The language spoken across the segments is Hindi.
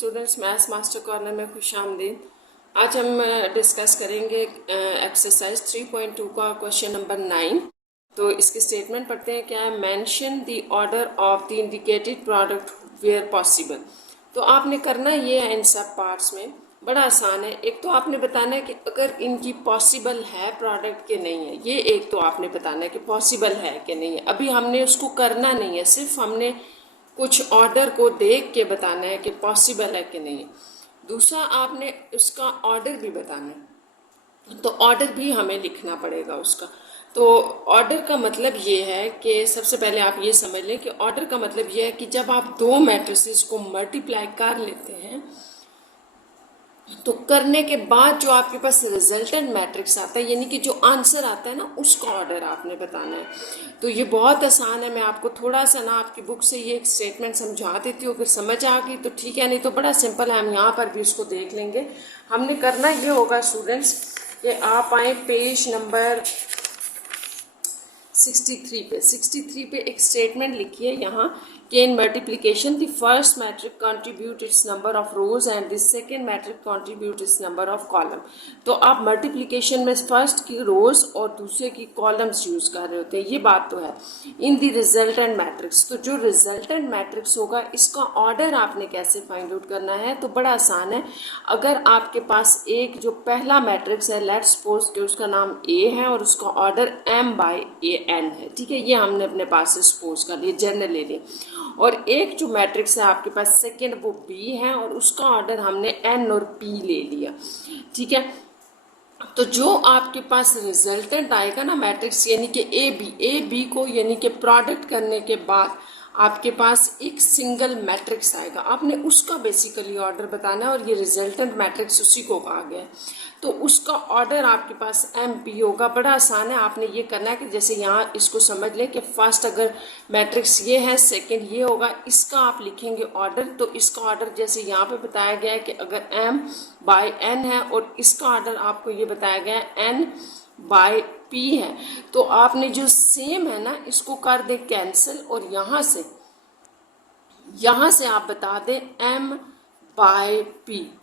स्टूडेंट्स, मैथ्स मास्टर कॉर्नर में खुशामदीद। आज हम डिस्कस करेंगे एक्सरसाइज 3.2 का क्वेश्चन नंबर 9। तो इसकी स्टेटमेंट पढ़ते हैं। क्या है? Mention the order of the indicated product where possible. तो आपने करना ये है, इन सब पार्ट्स में बड़ा आसान है। एक तो आपने बताना है कि अगर इनकी पॉसिबल है प्रोडक्ट के नहीं है, ये एक तो आपने बताना है कि पॉसिबल है कि नहीं है। अभी हमने उसको करना नहीं है, सिर्फ हमने कुछ ऑर्डर को देख के बताना है कि पॉसिबल है कि नहीं है। दूसरा, आपने उसका ऑर्डर भी बताना है, तो ऑर्डर भी हमें लिखना पड़ेगा उसका। तो ऑर्डर का मतलब ये है कि सबसे पहले आप ये समझ लें कि ऑर्डर का मतलब ये है कि जब आप दो मैट्रिसेस को मल्टीप्लाई कर लेते हैं तो करने के बाद जो आपके पास रिजल्टेंट मैट्रिक्स आता है, यानी कि जो आंसर आता है ना, उसका ऑर्डर आपने बताना है। तो ये बहुत आसान है। मैं आपको थोड़ा सा ना आपकी बुक से ये स्टेटमेंट समझा देती हूँ, अगर समझ आ गई तो ठीक है, नहीं तो बड़ा सिंपल है, हम यहाँ पर भी इसको देख लेंगे। हमने करना ये होगा स्टूडेंट्स कि आप आए पेज नंबर 63 पे एक स्टेटमेंट लिखिए यहाँ कि in multiplication the first matrix contribute its number of rows and the second matrix contribute its number of column. तो आप मल्टीप्लिकेशन में फर्स्ट की रोज और दूसरे की कॉलम्स यूज कर रहे होते हैं, ये बात तो है। इन द रिजल्टेंट मैट्रिक्स, तो जो रिजल्टेंट मैट्रिक्स होगा इसका ऑर्डर आपने कैसे फाइंड आउट करना है, तो बड़ा आसान है। अगर आपके पास एक जो पहला मैट्रिक्स है, लेट्स सपोज कि उसका नाम ए है और उसका ऑर्डर m/n है, ठीक है, ये हमने अपने पास से सपोज कर लिया, जनरल ले लिया। और एक जो मैट्रिक्स है आपके पास सेकंड, वो b है और उसका ऑर्डर हमने n और p ले लिया, ठीक है। तो जो आपके पास रिजल्टेंट आएगा ना मैट्रिक्स, यानी कि ए बी को यानी कि प्रोडक्ट करने के बाद आपके पास एक सिंगल मैट्रिक्स आएगा, आपने उसका बेसिकली ऑर्डर बताना है और ये रिजल्टेंट मैट्रिक्स उसी को कहा गया है। तो उसका ऑर्डर आपके पास एम पी होगा। बड़ा आसान है, आपने ये करना है कि जैसे यहाँ इसको समझ लें कि फर्स्ट अगर मैट्रिक्स ये है, सेकंड ये होगा, इसका आप लिखेंगे ऑर्डर। तो इसका ऑर्डर जैसे यहाँ पे बताया गया है कि अगर m/n है और इसका ऑर्डर आपको ये बताया गया है n/p है, तो आपने जो सेम है ना इसको कर दे कैंसिल और यहाँ से आप बता दें m/p।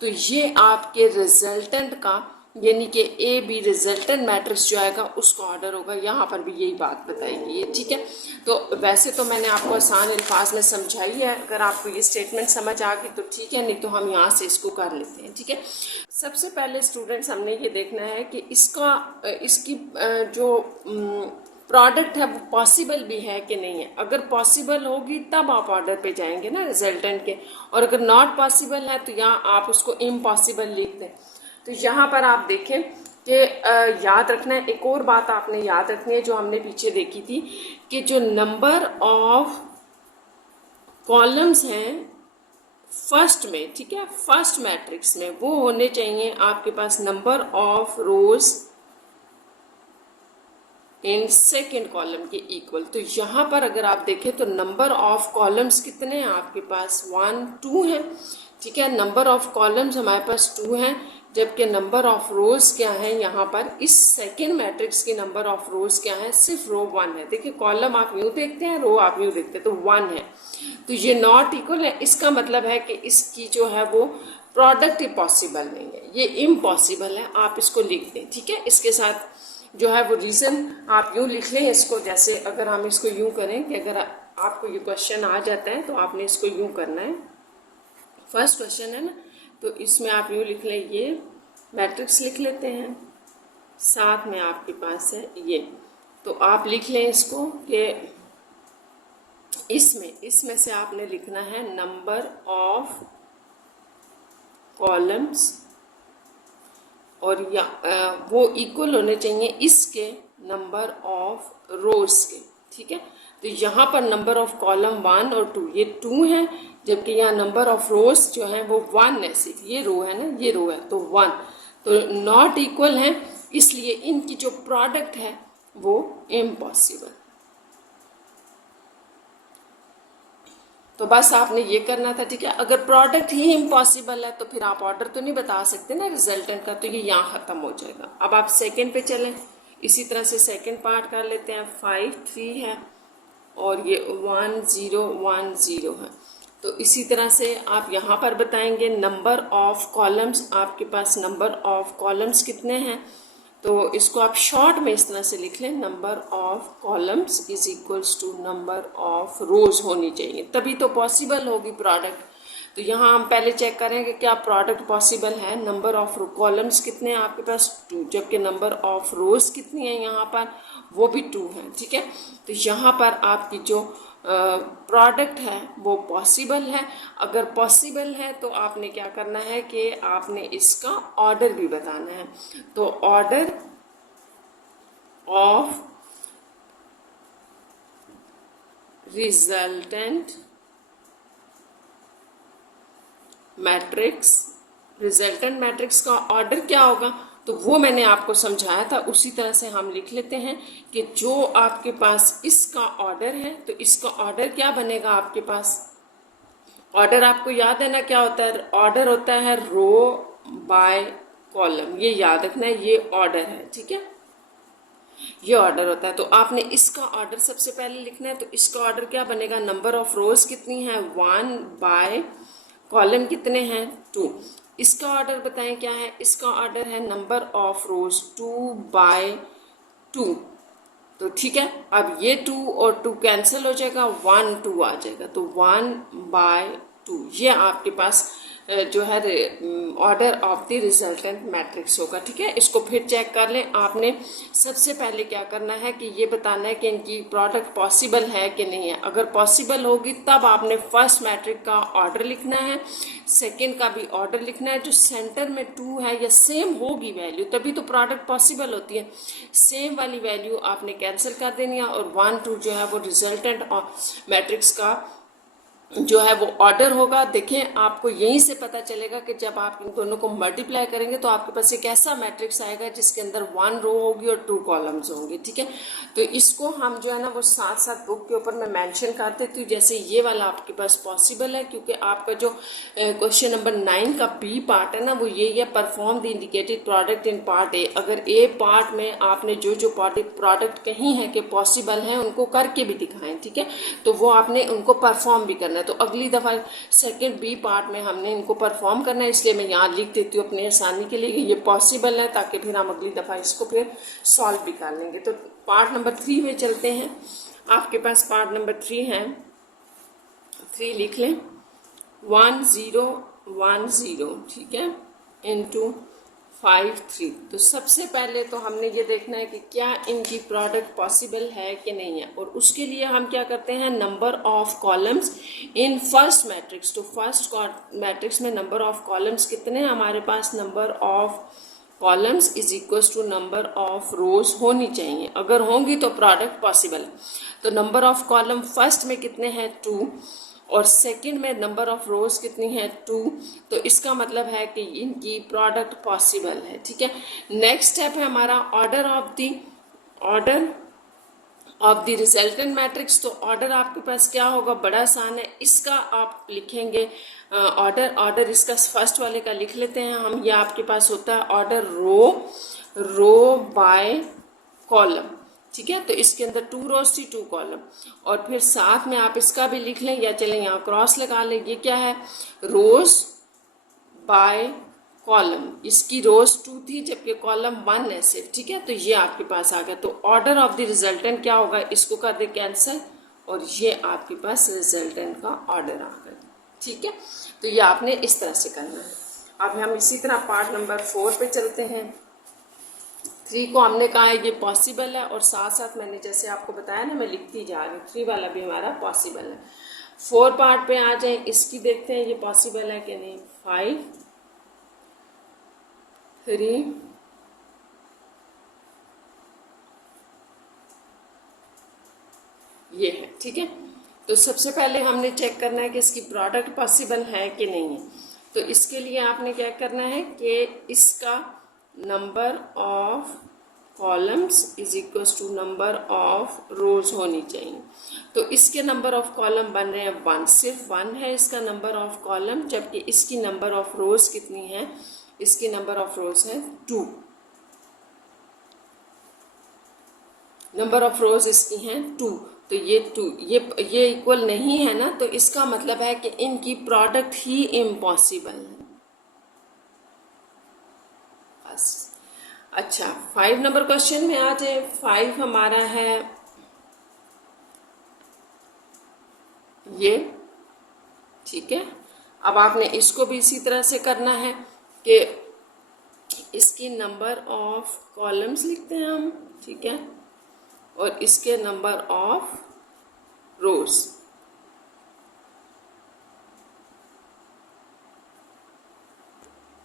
तो ये आपके रिजल्टेंट का यानी कि ए बी रिजल्टेंट मैट्रिक्स जो आएगा उसका ऑर्डर होगा। यहाँ पर भी यही बात बताएगी, ये ठीक है। तो वैसे तो मैंने आपको आसान अल्फाज में समझाई है, अगर आपको ये स्टेटमेंट समझ आ गई तो ठीक है, नहीं तो हम यहाँ से इसको कर लेते हैं, ठीक है। सबसे पहले स्टूडेंट्स हमने ये देखना है कि इसकी जो प्रोडक्ट है वो पॉसिबल भी है कि नहीं है। अगर पॉसिबल होगी तब आप ऑर्डर पे जाएंगे ना रिजल्टेंट के, और अगर नॉट पॉसिबल है तो यहाँ आप उसको इम्पॉसिबल लिख दें। तो यहाँ पर आप देखें कि याद रखना है, एक और बात आपने याद रखनी है जो हमने पीछे देखी थी कि जो नंबर ऑफ कॉलम्स हैं फर्स्ट में, ठीक है, फर्स्ट मैट्रिक्स में, वो होने चाहिए आपके पास number of rows in second column के इक्वल। तो यहाँ पर अगर आप देखें तो नंबर ऑफ कॉलम्स कितने हैं आपके पास, 1 2 है, ठीक है। नंबर ऑफ कॉलम्स हमारे पास 2 हैं, जबकि नंबर ऑफ रोज क्या है, यहाँ पर इस सेकेंड मैट्रिक्स की नंबर ऑफ रोज क्या है, सिर्फ रो 1 है। देखिए कॉलम आप यूँ देखते हैं, रो आप यूँ देखते हैं, तो 1 है। तो ये नॉट इक्वल है, इसका मतलब है कि इसकी जो है वो प्रोडक्ट ही पॉसिबल नहीं है, ये इम्पॉसिबल है। आप इसको लिख दें, ठीक है। इसके साथ जो है वो रीज़न आप यूँ लिख लें इसको, जैसे अगर हम इसको यूँ करें कि अगर आपको ये क्वेश्चन आ जाता है तो आपने इसको यूँ करना है। फर्स्ट क्वेश्चन है ना, तो इसमें आप यूँ लिख लें, ये मैट्रिक्स लिख लेते हैं, साथ में आपके पास है ये। तो आप लिख लें इसको कि इसमें से आपने लिखना है नंबर ऑफ कॉलम्स और या वो इक्वल होने चाहिए इसके नंबर ऑफ रोज के, ठीक है। तो यहाँ पर नंबर ऑफ कॉलम 1 और 2, ये 2 है, जबकि यहाँ नंबर ऑफ रोज जो है वो 1 है, सिर्फ ये रो है ना, ये रो है, तो 1। तो नॉट इक्वल है, इसलिए इनकी जो प्रोडक्ट है वो इम्पॉसिबल। तो बस आपने ये करना था, ठीक है। अगर प्रोडक्ट ही इम्पॉसिबल है तो फिर आप ऑर्डर तो नहीं बता सकते ना रिजल्टेंट का, तो ये यहाँ ख़त्म हो जाएगा। अब आप सेकंड पे चलें, इसी तरह से सेकंड पार्ट कर लेते हैं। 5 3 है और ये 1 0 1 0 है। तो इसी तरह से आप यहाँ पर बताएंगे नंबर ऑफ कॉलम्स, आपके पास नंबर ऑफ कॉलम्स कितने हैं। तो इसको आप शॉर्ट में इस तरह से लिख लें, number of columns is equals to number of rows होनी चाहिए, तभी तो पॉसिबल होगी प्रोडक्ट। तो यहाँ हम पहले चेक करेंगे क्या प्रोडक्ट पॉसिबल है। नंबर ऑफ कॉलम्स कितने हैं आपके पास 2, जबकि नंबर ऑफ रोज कितनी है यहाँ पर, वो भी 2 है। ठीक है, तो यहाँ पर आपकी जो प्रोडक्ट है वो पॉसिबल है। अगर पॉसिबल है तो आपने क्या करना है कि आपने इसका ऑर्डर भी बताना है। तो order of resultant matrix, resultant matrix का ऑर्डर क्या होगा, तो वो मैंने आपको समझाया था, उसी तरह से हम लिख लेते हैं कि जो आपके पास इसका ऑर्डर है तो इसका ऑर्डर क्या बनेगा आपके पास। ऑर्डर आपको याद है ना क्या होता है, ऑर्डर होता है रो बाय कॉलम, ये याद रखना है, ये ऑर्डर है। ठीक है, ये ऑर्डर होता है। तो आपने इसका ऑर्डर सबसे पहले लिखना है। तो इसका ऑर्डर क्या बनेगा, नंबर ऑफ रोज कितनी है 1 बाय कॉलम कितने हैं 2। इसका ऑर्डर बताएं क्या है, इसका ऑर्डर है नंबर ऑफ रोज 2 बाय 2। तो ठीक है, अब ये 2 और 2 कैंसिल हो जाएगा, 1 2 आ जाएगा, तो 1 बाय 2 ये आपके पास जो है order of the resultant matrix होगा। ठीक है, इसको फिर चेक कर लें। आपने सबसे पहले क्या करना है कि ये बताना है कि इनकी प्रोडक्ट पॉसिबल है कि नहीं है। अगर पॉसिबल होगी तब आपने फर्स्ट मैट्रिक का ऑर्डर लिखना है, सेकंड का भी ऑर्डर लिखना है। जो सेंटर में 2 है या सेम होगी वैल्यू तभी तो प्रोडक्ट पॉसिबल होती है। सेम वाली वैल्यू आपने कैंसिल कर देनी है और 1 2 जो है वो रिजल्टेंट मैट्रिक्स का जो है वो ऑर्डर होगा। देखें, आपको यहीं से पता चलेगा कि जब आप इन दोनों को मल्टीप्लाई करेंगे तो आपके पास एक ऐसा मैट्रिक्स आएगा जिसके अंदर 1 रो होगी और 2 कॉलम्स होंगे। ठीक है, तो इसको हम जो है ना वो साथ साथ बुक के ऊपर मैं मेंशन कर देती हूँ। जैसे ये वाला आपके पास पॉसिबल है, क्योंकि आपका जो क्वेश्चन नंबर 9 का बी पार्ट है ना वो यही है, perform the indicated product in part A. अगर ए पार्ट में आपने जो जो प्रोडक्ट कहीं है कि पॉसिबल है उनको करके भी दिखाएं। ठीक है, तो वो आपने उनको परफॉर्म भी करना है। तो अगली दफ़ा सेकंड बी पार्ट में हमने इनको परफॉर्म करना है, इसलिए मैं यहाँ लिख देती हूँ अपनी आसानी के लिए कि ये पॉसिबल है, ताकि फिर हम अगली दफ़ा इसको फिर सॉल्व भी कर लेंगे। तो पार्ट नंबर 3 में चलते हैं। आपके पास पार्ट नंबर 3 है, 3 लिख लें 1 0 1 0। ठीक है, इंटू 5 3। तो सबसे पहले तो हमने ये देखना है कि क्या इनकी प्रोडक्ट पॉसिबल है कि नहीं है, और उसके लिए हम क्या करते हैं, number of columns in first matrix. तो फर्स्ट मैट्रिक्स में नंबर ऑफ कॉलम्स कितने हैं हमारे पास, number of columns is equal to number of rows होनी चाहिए। अगर होंगी तो प्रोडक्ट पॉसिबल है। तो नंबर ऑफ कॉलम फर्स्ट में कितने हैं 2 और सेकंड में नंबर ऑफ रोज कितनी है 2। तो इसका मतलब है कि इनकी प्रोडक्ट पॉसिबल है। ठीक है, नेक्स्ट स्टेप है हमारा order of the resultant matrix. तो ऑर्डर आपके पास क्या होगा, बड़ा आसान है, इसका आप लिखेंगे ऑर्डर इसका फर्स्ट वाले का लिख लेते हैं हम। ये आपके पास होता है ऑर्डर रो बाय कॉलम। ठीक है, तो इसके अंदर 2 रोज थी 2 कॉलम, और फिर साथ में आप इसका भी लिख लें या चलें यहाँ क्रॉस लगा लें। ये क्या है, रोज बाय कॉलम, इसकी रोज 2 थी जबकि कॉलम 1 है सिर्फ। ठीक है, तो ये आपके पास आ गया। तो ऑर्डर ऑफ द रिजल्टेंट क्या होगा, इसको कर दे कैंसिल, और ये आपके पास रिजल्टेंट का ऑर्डर आ गया। ठीक है, तो ये आपने इस तरह से करना है। अब हम इसी तरह पार्ट नंबर 4 पे चलते हैं। 3 को हमने कहा है ये पॉसिबल है, और साथ साथ मैंने जैसे आपको बताया ना मैं लिखती जा रही हूँ, 3 वाला भी हमारा पॉसिबल है। 4 पार्ट पे आ जाए, इसकी देखते हैं ये पॉसिबल है कि नहीं। 5 3 ये है। ठीक है, तो सबसे पहले हमने चेक करना है कि इसकी प्रोडक्ट पॉसिबल है कि नहीं है। तो इसके लिए आपने क्या करना है कि इसका number of columns is equals to number of rows होनी चाहिए। तो इसके नंबर ऑफ कॉलम बन रहे हैं 1, सिर्फ 1 है इसका नंबर ऑफ कॉलम, जबकि इसकी नंबर ऑफ रोज कितनी है, इसकी नंबर ऑफ रोज है 2। नंबर ऑफ रोज इसकी हैं 2। तो ये 2 ये इक्वल नहीं है ना, तो इसका मतलब है कि इनकी प्रोडक्ट ही इम्पॉसिबल है। बस। अच्छा, 5 नंबर क्वेश्चन में आ जाए। 5 हमारा है ये, ठीक है। अब आपने इसको भी इसी तरह से करना है कि इसकी नंबर ऑफ कॉलम्स लिखते हैं हम, ठीक है, और इसके नंबर ऑफ रोज।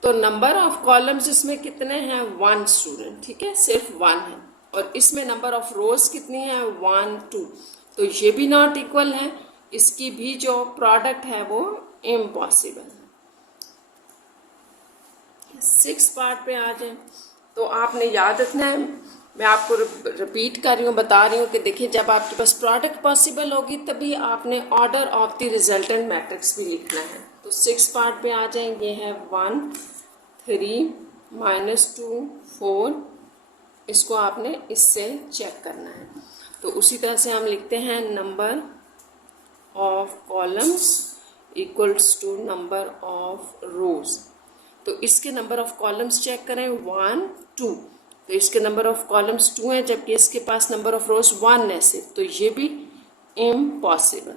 तो नंबर ऑफ कॉलम्स इसमें कितने हैं? 1 स्टूडेंट, ठीक है, सिर्फ 1 है। और इसमें नंबर ऑफ रोज कितनी है? 1 2। तो ये भी नॉट इक्वल है, इसकी भी जो प्रोडक्ट है वो इम्पॉसिबल है। 6 पार्ट पे आ जाए। तो आपने याद रखना है, मैं आपको रिपीट कर रही हूँ, बता रही हूँ कि देखिए, जब आपके पास प्रोडक्ट पॉसिबल होगी तभी आपने order of the resultant matrix भी लिखना है। तो 6 पार्ट पे आ जाएंगे, है 1 3 -2 4। इसको आपने इससे चेक करना है। तो उसी तरह से हम लिखते हैं number of columns equals to number of rows. तो इसके नंबर ऑफ कॉलम्स चेक करें, 1 2। तो इसके नंबर ऑफ कॉलम्स 2 है, जबकि इसके पास नंबर ऑफ रोज 1 है सिर्फ, तो ये भी इम्पॉसिबल,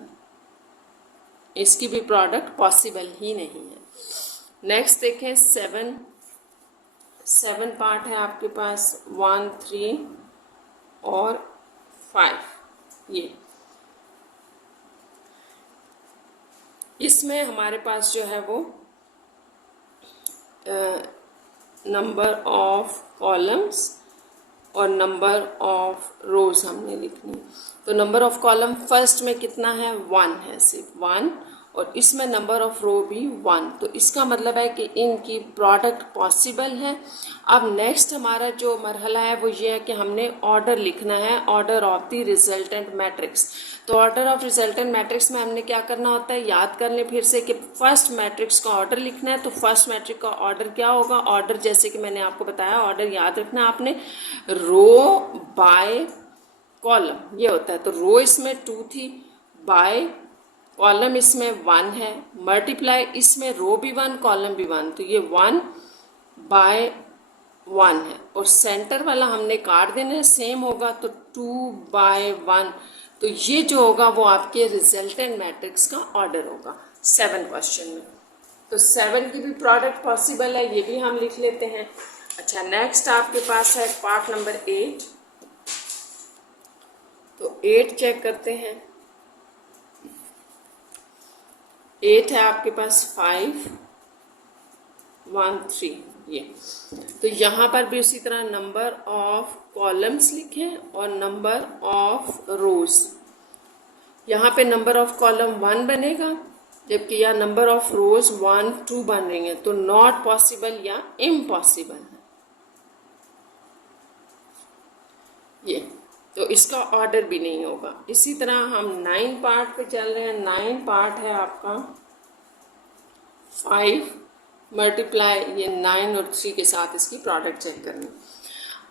इसकी भी प्रोडक्ट पॉसिबल ही नहीं है। नेक्स्ट देखें, 7 पार्ट है आपके पास, 1 3 और 5। ये इसमें हमारे पास जो है वो नंबर ऑफ कॉलम्स और नंबर ऑफ रोज हमने लिखनी। तो नंबर ऑफ कॉलम फर्स्ट में कितना है? 1 है, सिर्फ 1, और इसमें नंबर ऑफ रो भी 1। तो इसका मतलब है कि इनकी प्रोडक्ट पॉसिबल है। अब नेक्स्ट हमारा जो मरहला है वो ये है कि हमने ऑर्डर लिखना है, order of the resultant matrix. तो ऑर्डर ऑफ रिजल्टेंट मैट्रिक्स में हमने क्या करना होता है, याद कर लें फिर से कि फर्स्ट मैट्रिक्स का ऑर्डर लिखना है। तो फर्स्ट मैट्रिक्स का ऑर्डर क्या होगा? ऑर्डर जैसे कि मैंने आपको बताया, ऑर्डर याद रखना है आपने, रो बाय कॉलम ये होता है। तो रो इसमें 2 थी, बाय कॉलम इसमें 1 है, मल्टीप्लाई इसमें रो भी 1 कॉलम भी 1, तो ये 1 बाय 1 है। और सेंटर वाला हमने काट देना है, सेम होगा, तो 2 बाय 1। तो ये जो होगा वो आपके रिजल्टेंट मैट्रिक्स का ऑर्डर होगा 7 क्वेश्चन में। तो 7 की भी प्रोडक्ट पॉसिबल है, ये भी हम लिख लेते हैं। अच्छा, नेक्स्ट आपके पास है पार्ट नंबर 8। तो 8 चेक करते हैं। 8 है आपके पास 5 1 3 ये। तो यहाँ पर भी उसी तरह नंबर ऑफ कॉलम्स लिखें और नंबर ऑफ रोज। यहाँ पे नंबर ऑफ कॉलम 1 बनेगा, जबकि यहाँ नंबर ऑफ रोज 1 2 बन रही हैं, तो नॉट पॉसिबल या इम्पॉसिबल है ये। तो इसका ऑर्डर भी नहीं होगा। इसी तरह हम 9 पार्ट पे चल रहे हैं। 9 पार्ट है आपका 5 मल्टीप्लाई ये 9 और 3 के साथ इसकी प्रोडक्ट चेक करनी।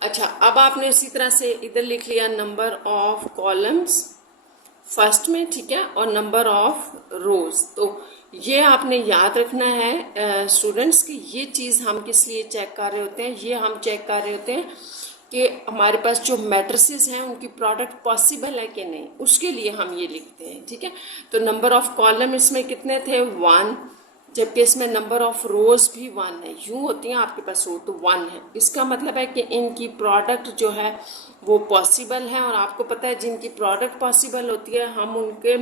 अच्छा, अब आपने इसी तरह से इधर लिख लिया नंबर ऑफ कॉलम्स फर्स्ट में, ठीक है, और नंबर ऑफ रोज। तो ये आपने याद रखना है स्टूडेंट्स कि ये चीज़ हम किस लिए चेक कर रहे होते हैं। ये हम चेक कर रहे होते हैं कि हमारे पास जो मैट्रिसेस हैं उनकी प्रोडक्ट पॉसिबल है कि नहीं, उसके लिए हम ये लिखते हैं, ठीक है। तो नंबर ऑफ कॉलम इसमें कितने थे? 1, जबकि इसमें नंबर ऑफ रोज भी 1 है। यूँ होती हैं आपके पास रो, तो 1 है। इसका मतलब है कि इनकी प्रोडक्ट जो है वो पॉसिबल है। और आपको पता है जिनकी प्रोडक्ट पॉसिबल होती है हम उनके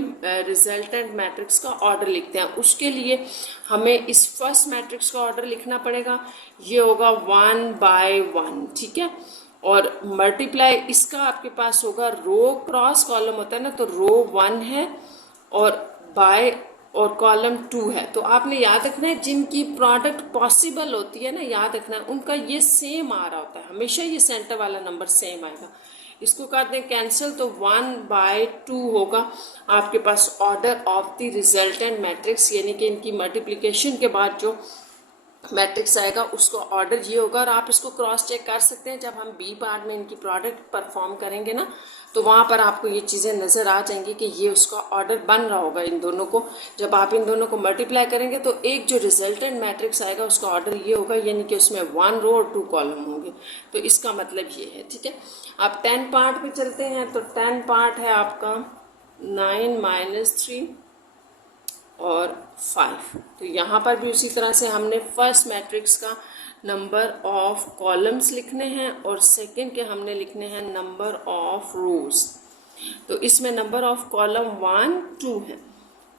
रिजल्टेंट मैट्रिक्स का ऑर्डर लिखते हैं। उसके लिए हमें इस फर्स्ट मैट्रिक्स का ऑर्डर लिखना पड़ेगा, ये होगा 1 बाय 1, ठीक है। और मल्टीप्लाई इसका आपके पास होगा, रो क्रॉस कॉलम होता है ना, तो रो 1 है और बाय और कॉलम 2 है। तो आपने याद रखना है जिनकी प्रोडक्ट पॉसिबल होती है ना, याद रखना है उनका ये सेम आ रहा होता है, हमेशा ये सेंटर वाला नंबर सेम आएगा। इसको कर दें कैंसिल, तो 1 बाय 2 होगा आपके पास order of the resultant matrix, यानी कि इनकी मल्टीप्लिकेशन के बाद जो मैट्रिक्स आएगा उसका ऑर्डर ये होगा। और आप इसको क्रॉस चेक कर सकते हैं जब हम बी पार्ट में इनकी प्रोडक्ट परफॉर्म करेंगे ना, तो वहाँ पर आपको ये चीज़ें नज़र आ जाएंगी कि ये उसका ऑर्डर बन रहा होगा इन दोनों को। जब आप इन दोनों को मल्टीप्लाई करेंगे तो एक जो रिजल्टेंट मैट्रिक्स आएगा उसका ऑर्डर ये होगा, यानी कि उसमें 1 रो और 2 कॉलम होंगे। तो इसका मतलब ये है, ठीक है। आप 10 पार्ट पे चलते हैं, तो 10 पार्ट है आपका 9 - 3 और 5। तो यहाँ पर भी उसी तरह से हमने फर्स्ट मैट्रिक्स का नंबर ऑफ कॉलम्स लिखने हैं और सेकंड के हमने लिखने हैं नंबर ऑफ रोज। तो इसमें नंबर ऑफ कॉलम 1 2 है,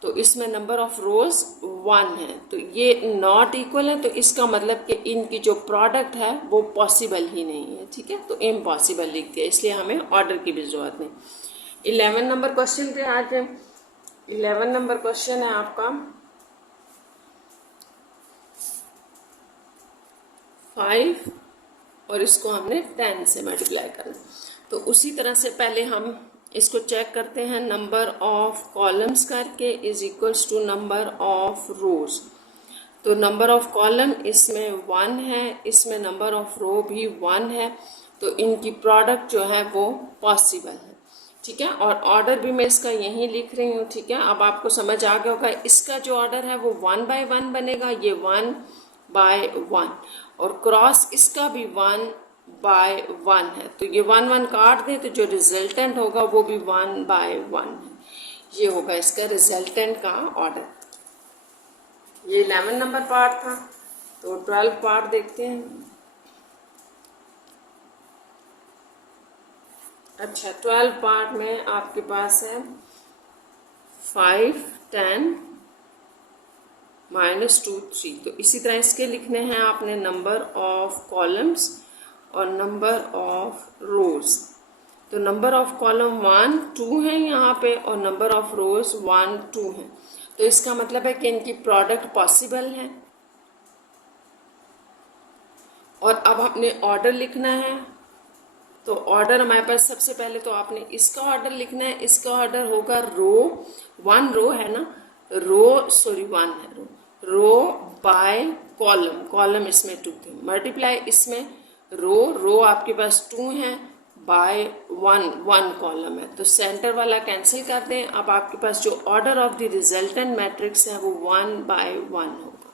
तो इसमें नंबर ऑफ रोज 1 है, तो ये नॉट इक्वल है। तो इसका मतलब कि इनकी जो प्रोडक्ट है वो पॉसिबल ही नहीं है, ठीक है। तो इम्पॉसिबल लिख दिया, इसलिए हमें ऑर्डर की भी जरूरत नहीं। 11 नंबर क्वेश्चन पे आ जाए। 11 नंबर क्वेश्चन है आपका 5 और इसको हमने 10 से मल्टीप्लाई करना। तो उसी तरह से पहले हम इसको चेक करते हैं, नंबर ऑफ कॉलम्स करके is equals to number of rows. तो नंबर ऑफ कॉलम इसमें 1 है, इसमें नंबर ऑफ रो भी 1 है, तो इनकी प्रोडक्ट जो है वो पॉसिबल है, ठीक है। और ऑर्डर भी मैं इसका यहीं लिख रही हूँ, ठीक है। अब आपको समझ आ गया होगा, इसका जो ऑर्डर है वो 1 by 1 बनेगा, ये 1 by 1, और क्रॉस इसका भी 1 by 1 है। तो ये 1 1 काट दें तो जो रिजल्टेंट होगा वो भी 1 by 1 है। ये होगा इसका रिजल्टेंट का ऑर्डर। ये 11 नंबर पार्ट था। तो 12 पार्ट देखते हैं। अच्छा, 12 पार्ट में आपके पास है 5 10 -2 3। तो इसी तरह इसके लिखने हैं आपने नंबर ऑफ कॉलम्स और नंबर ऑफ रोज। तो नंबर ऑफ कॉलम 1 2 है यहाँ पे और नंबर ऑफ रोज 1 2 है। तो इसका मतलब है कि इनकी प्रोडक्ट पॉसिबल है। और अब हमने ऑर्डर लिखना है। तो ऑर्डर हमारे पास सबसे पहले तो आपने इसका ऑर्डर लिखना है। इसका ऑर्डर होगा रो 1 रो है ना, रो सॉरी 1 है रो बाय कॉलम, कॉलम इसमें 2 थे, मल्टीप्लाई इसमें रो आपके पास 2 है बाय 1 कॉलम है। तो सेंटर वाला कैंसिल कर दें। अब आपके पास जो order of the resultant matrix है वो 1 by 1 होगा।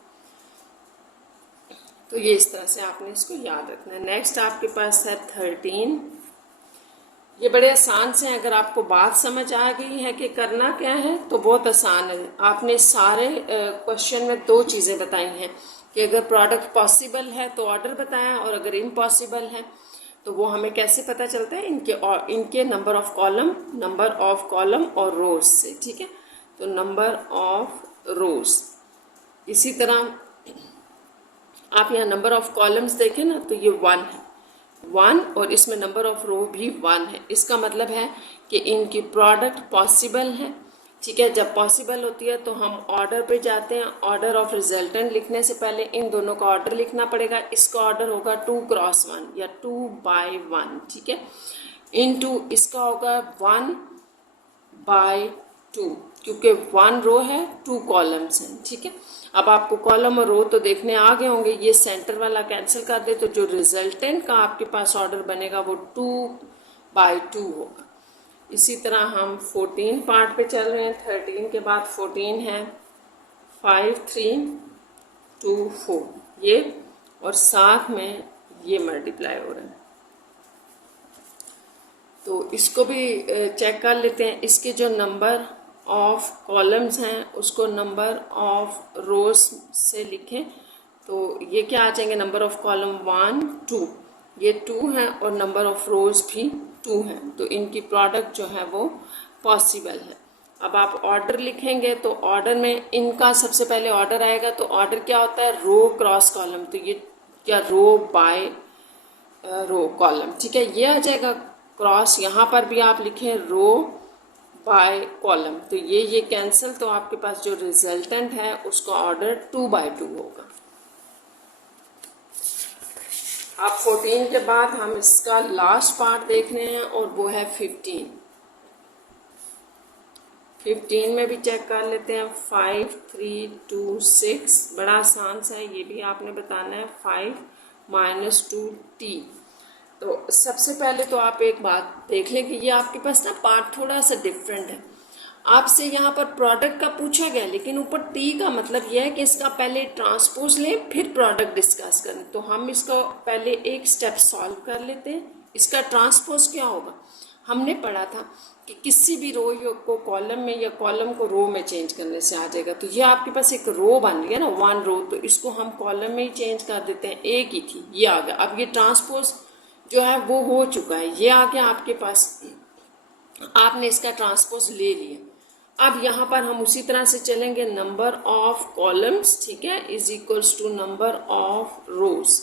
तो ये इस तरह से आपने इसको याद रखना है। नेक्स्ट आपके पास है 13। ये बड़े आसान से हैं, अगर आपको बात समझ आ गई है कि करना क्या है तो बहुत आसान है। आपने सारे क्वेश्चन में 2 चीज़ें बताई हैं कि अगर प्रोडक्ट पॉसिबल है तो ऑर्डर बताया, और अगर इम्पॉसिबल है तो वो हमें कैसे पता चलता है, इनके नंबर ऑफ कॉलम और रोज से, ठीक है। तो नंबर ऑफ रोज। इसी तरह आप यहाँ नंबर ऑफ कॉलम्स देखें ना, तो ये 1 है 1, और इसमें नंबर ऑफ रो भी 1 है। इसका मतलब है कि इनकी प्रोडक्ट पॉसिबल है, ठीक है। जब पॉसिबल होती है तो हम ऑर्डर पे जाते हैं। ऑर्डर ऑफ रिजल्टेंट लिखने से पहले इन दोनों का ऑर्डर लिखना पड़ेगा। इसका ऑर्डर होगा 2 × 1 या 2 by 1, ठीक है। इनटू इसका होगा 1 by 2, क्योंकि 1 रो है 2 कॉलम्स हैं, ठीक है। अब आपको कॉलम और रो तो देखने आ गए होंगे। ये सेंटर वाला कैंसिल कर दे तो जो रिजल्टेंट का आपके पास ऑर्डर बनेगा वो 2 by 2 होगा। इसी तरह हम 14 पार्ट पे चल रहे हैं। 13 के बाद 14 है 5 3 2 4 ये, और साथ में ये मल्टीप्लाई हो रहे हैं। तो इसको भी चेक कर लेते हैं। इसके जो नंबर ऑफ कॉलम्स हैं उसको नंबर ऑफ रोज से लिखें। तो ये क्या आ जाएंगे, नंबर ऑफ कॉलम 1 2, ये 2 है, और नंबर ऑफ रोज भी 2 है। तो इनकी प्रोडक्ट जो है वो पॉसिबल है। अब आप ऑर्डर लिखेंगे तो ऑर्डर में इनका सबसे पहले ऑर्डर आएगा। तो ऑर्डर क्या होता है, रो क्रॉस कॉलम। तो ये क्या, रो बाय रो कॉलम, ठीक है। ये आ जाएगा क्रॉस। यहाँ पर भी आप लिखें रो बाय कॉलम, तो ये कैंसिल। तो आपके पास जो रिजल्टेंट है उसका ऑर्डर 2 by 2 होगा। अब 14 के बाद हम इसका लास्ट पार्ट देख रहे हैं और वो है 15। 15 में भी चेक कर लेते हैं। 5 3 2 6, बड़ा आसान सा है, ये भी आपने बताना है। 5 - 2t। तो सबसे पहले तो आप एक बात देख लें कि ये आपके पास ना पार्ट थोड़ा सा डिफरेंट है। आपसे यहाँ पर प्रोडक्ट का पूछा गया, लेकिन ऊपर टी का मतलब यह है कि इसका पहले ट्रांसपोज लें फिर प्रोडक्ट डिस्कस करें। तो हम इसको पहले एक स्टेप सॉल्व कर लेते हैं। इसका ट्रांसपोज क्या होगा, हमने पढ़ा था कि किसी भी रो को कॉलम में या कॉलम को रो में चेंज करने से आ जाएगा। तो ये आपके पास एक रो बन गया ना, 1 रो, तो इसको हम कॉलम में ही चेंज कर देते हैं। एक ही थी, ये आ गया। अब ये ट्रांसपोज जो है वो हो चुका है, ये आ गया आपके पास, आपने इसका ट्रांसपोज ले लिया। अब यहाँ पर हम उसी तरह से चलेंगे, नंबर ऑफ कॉलम्स, ठीक है, is equals to number of rows.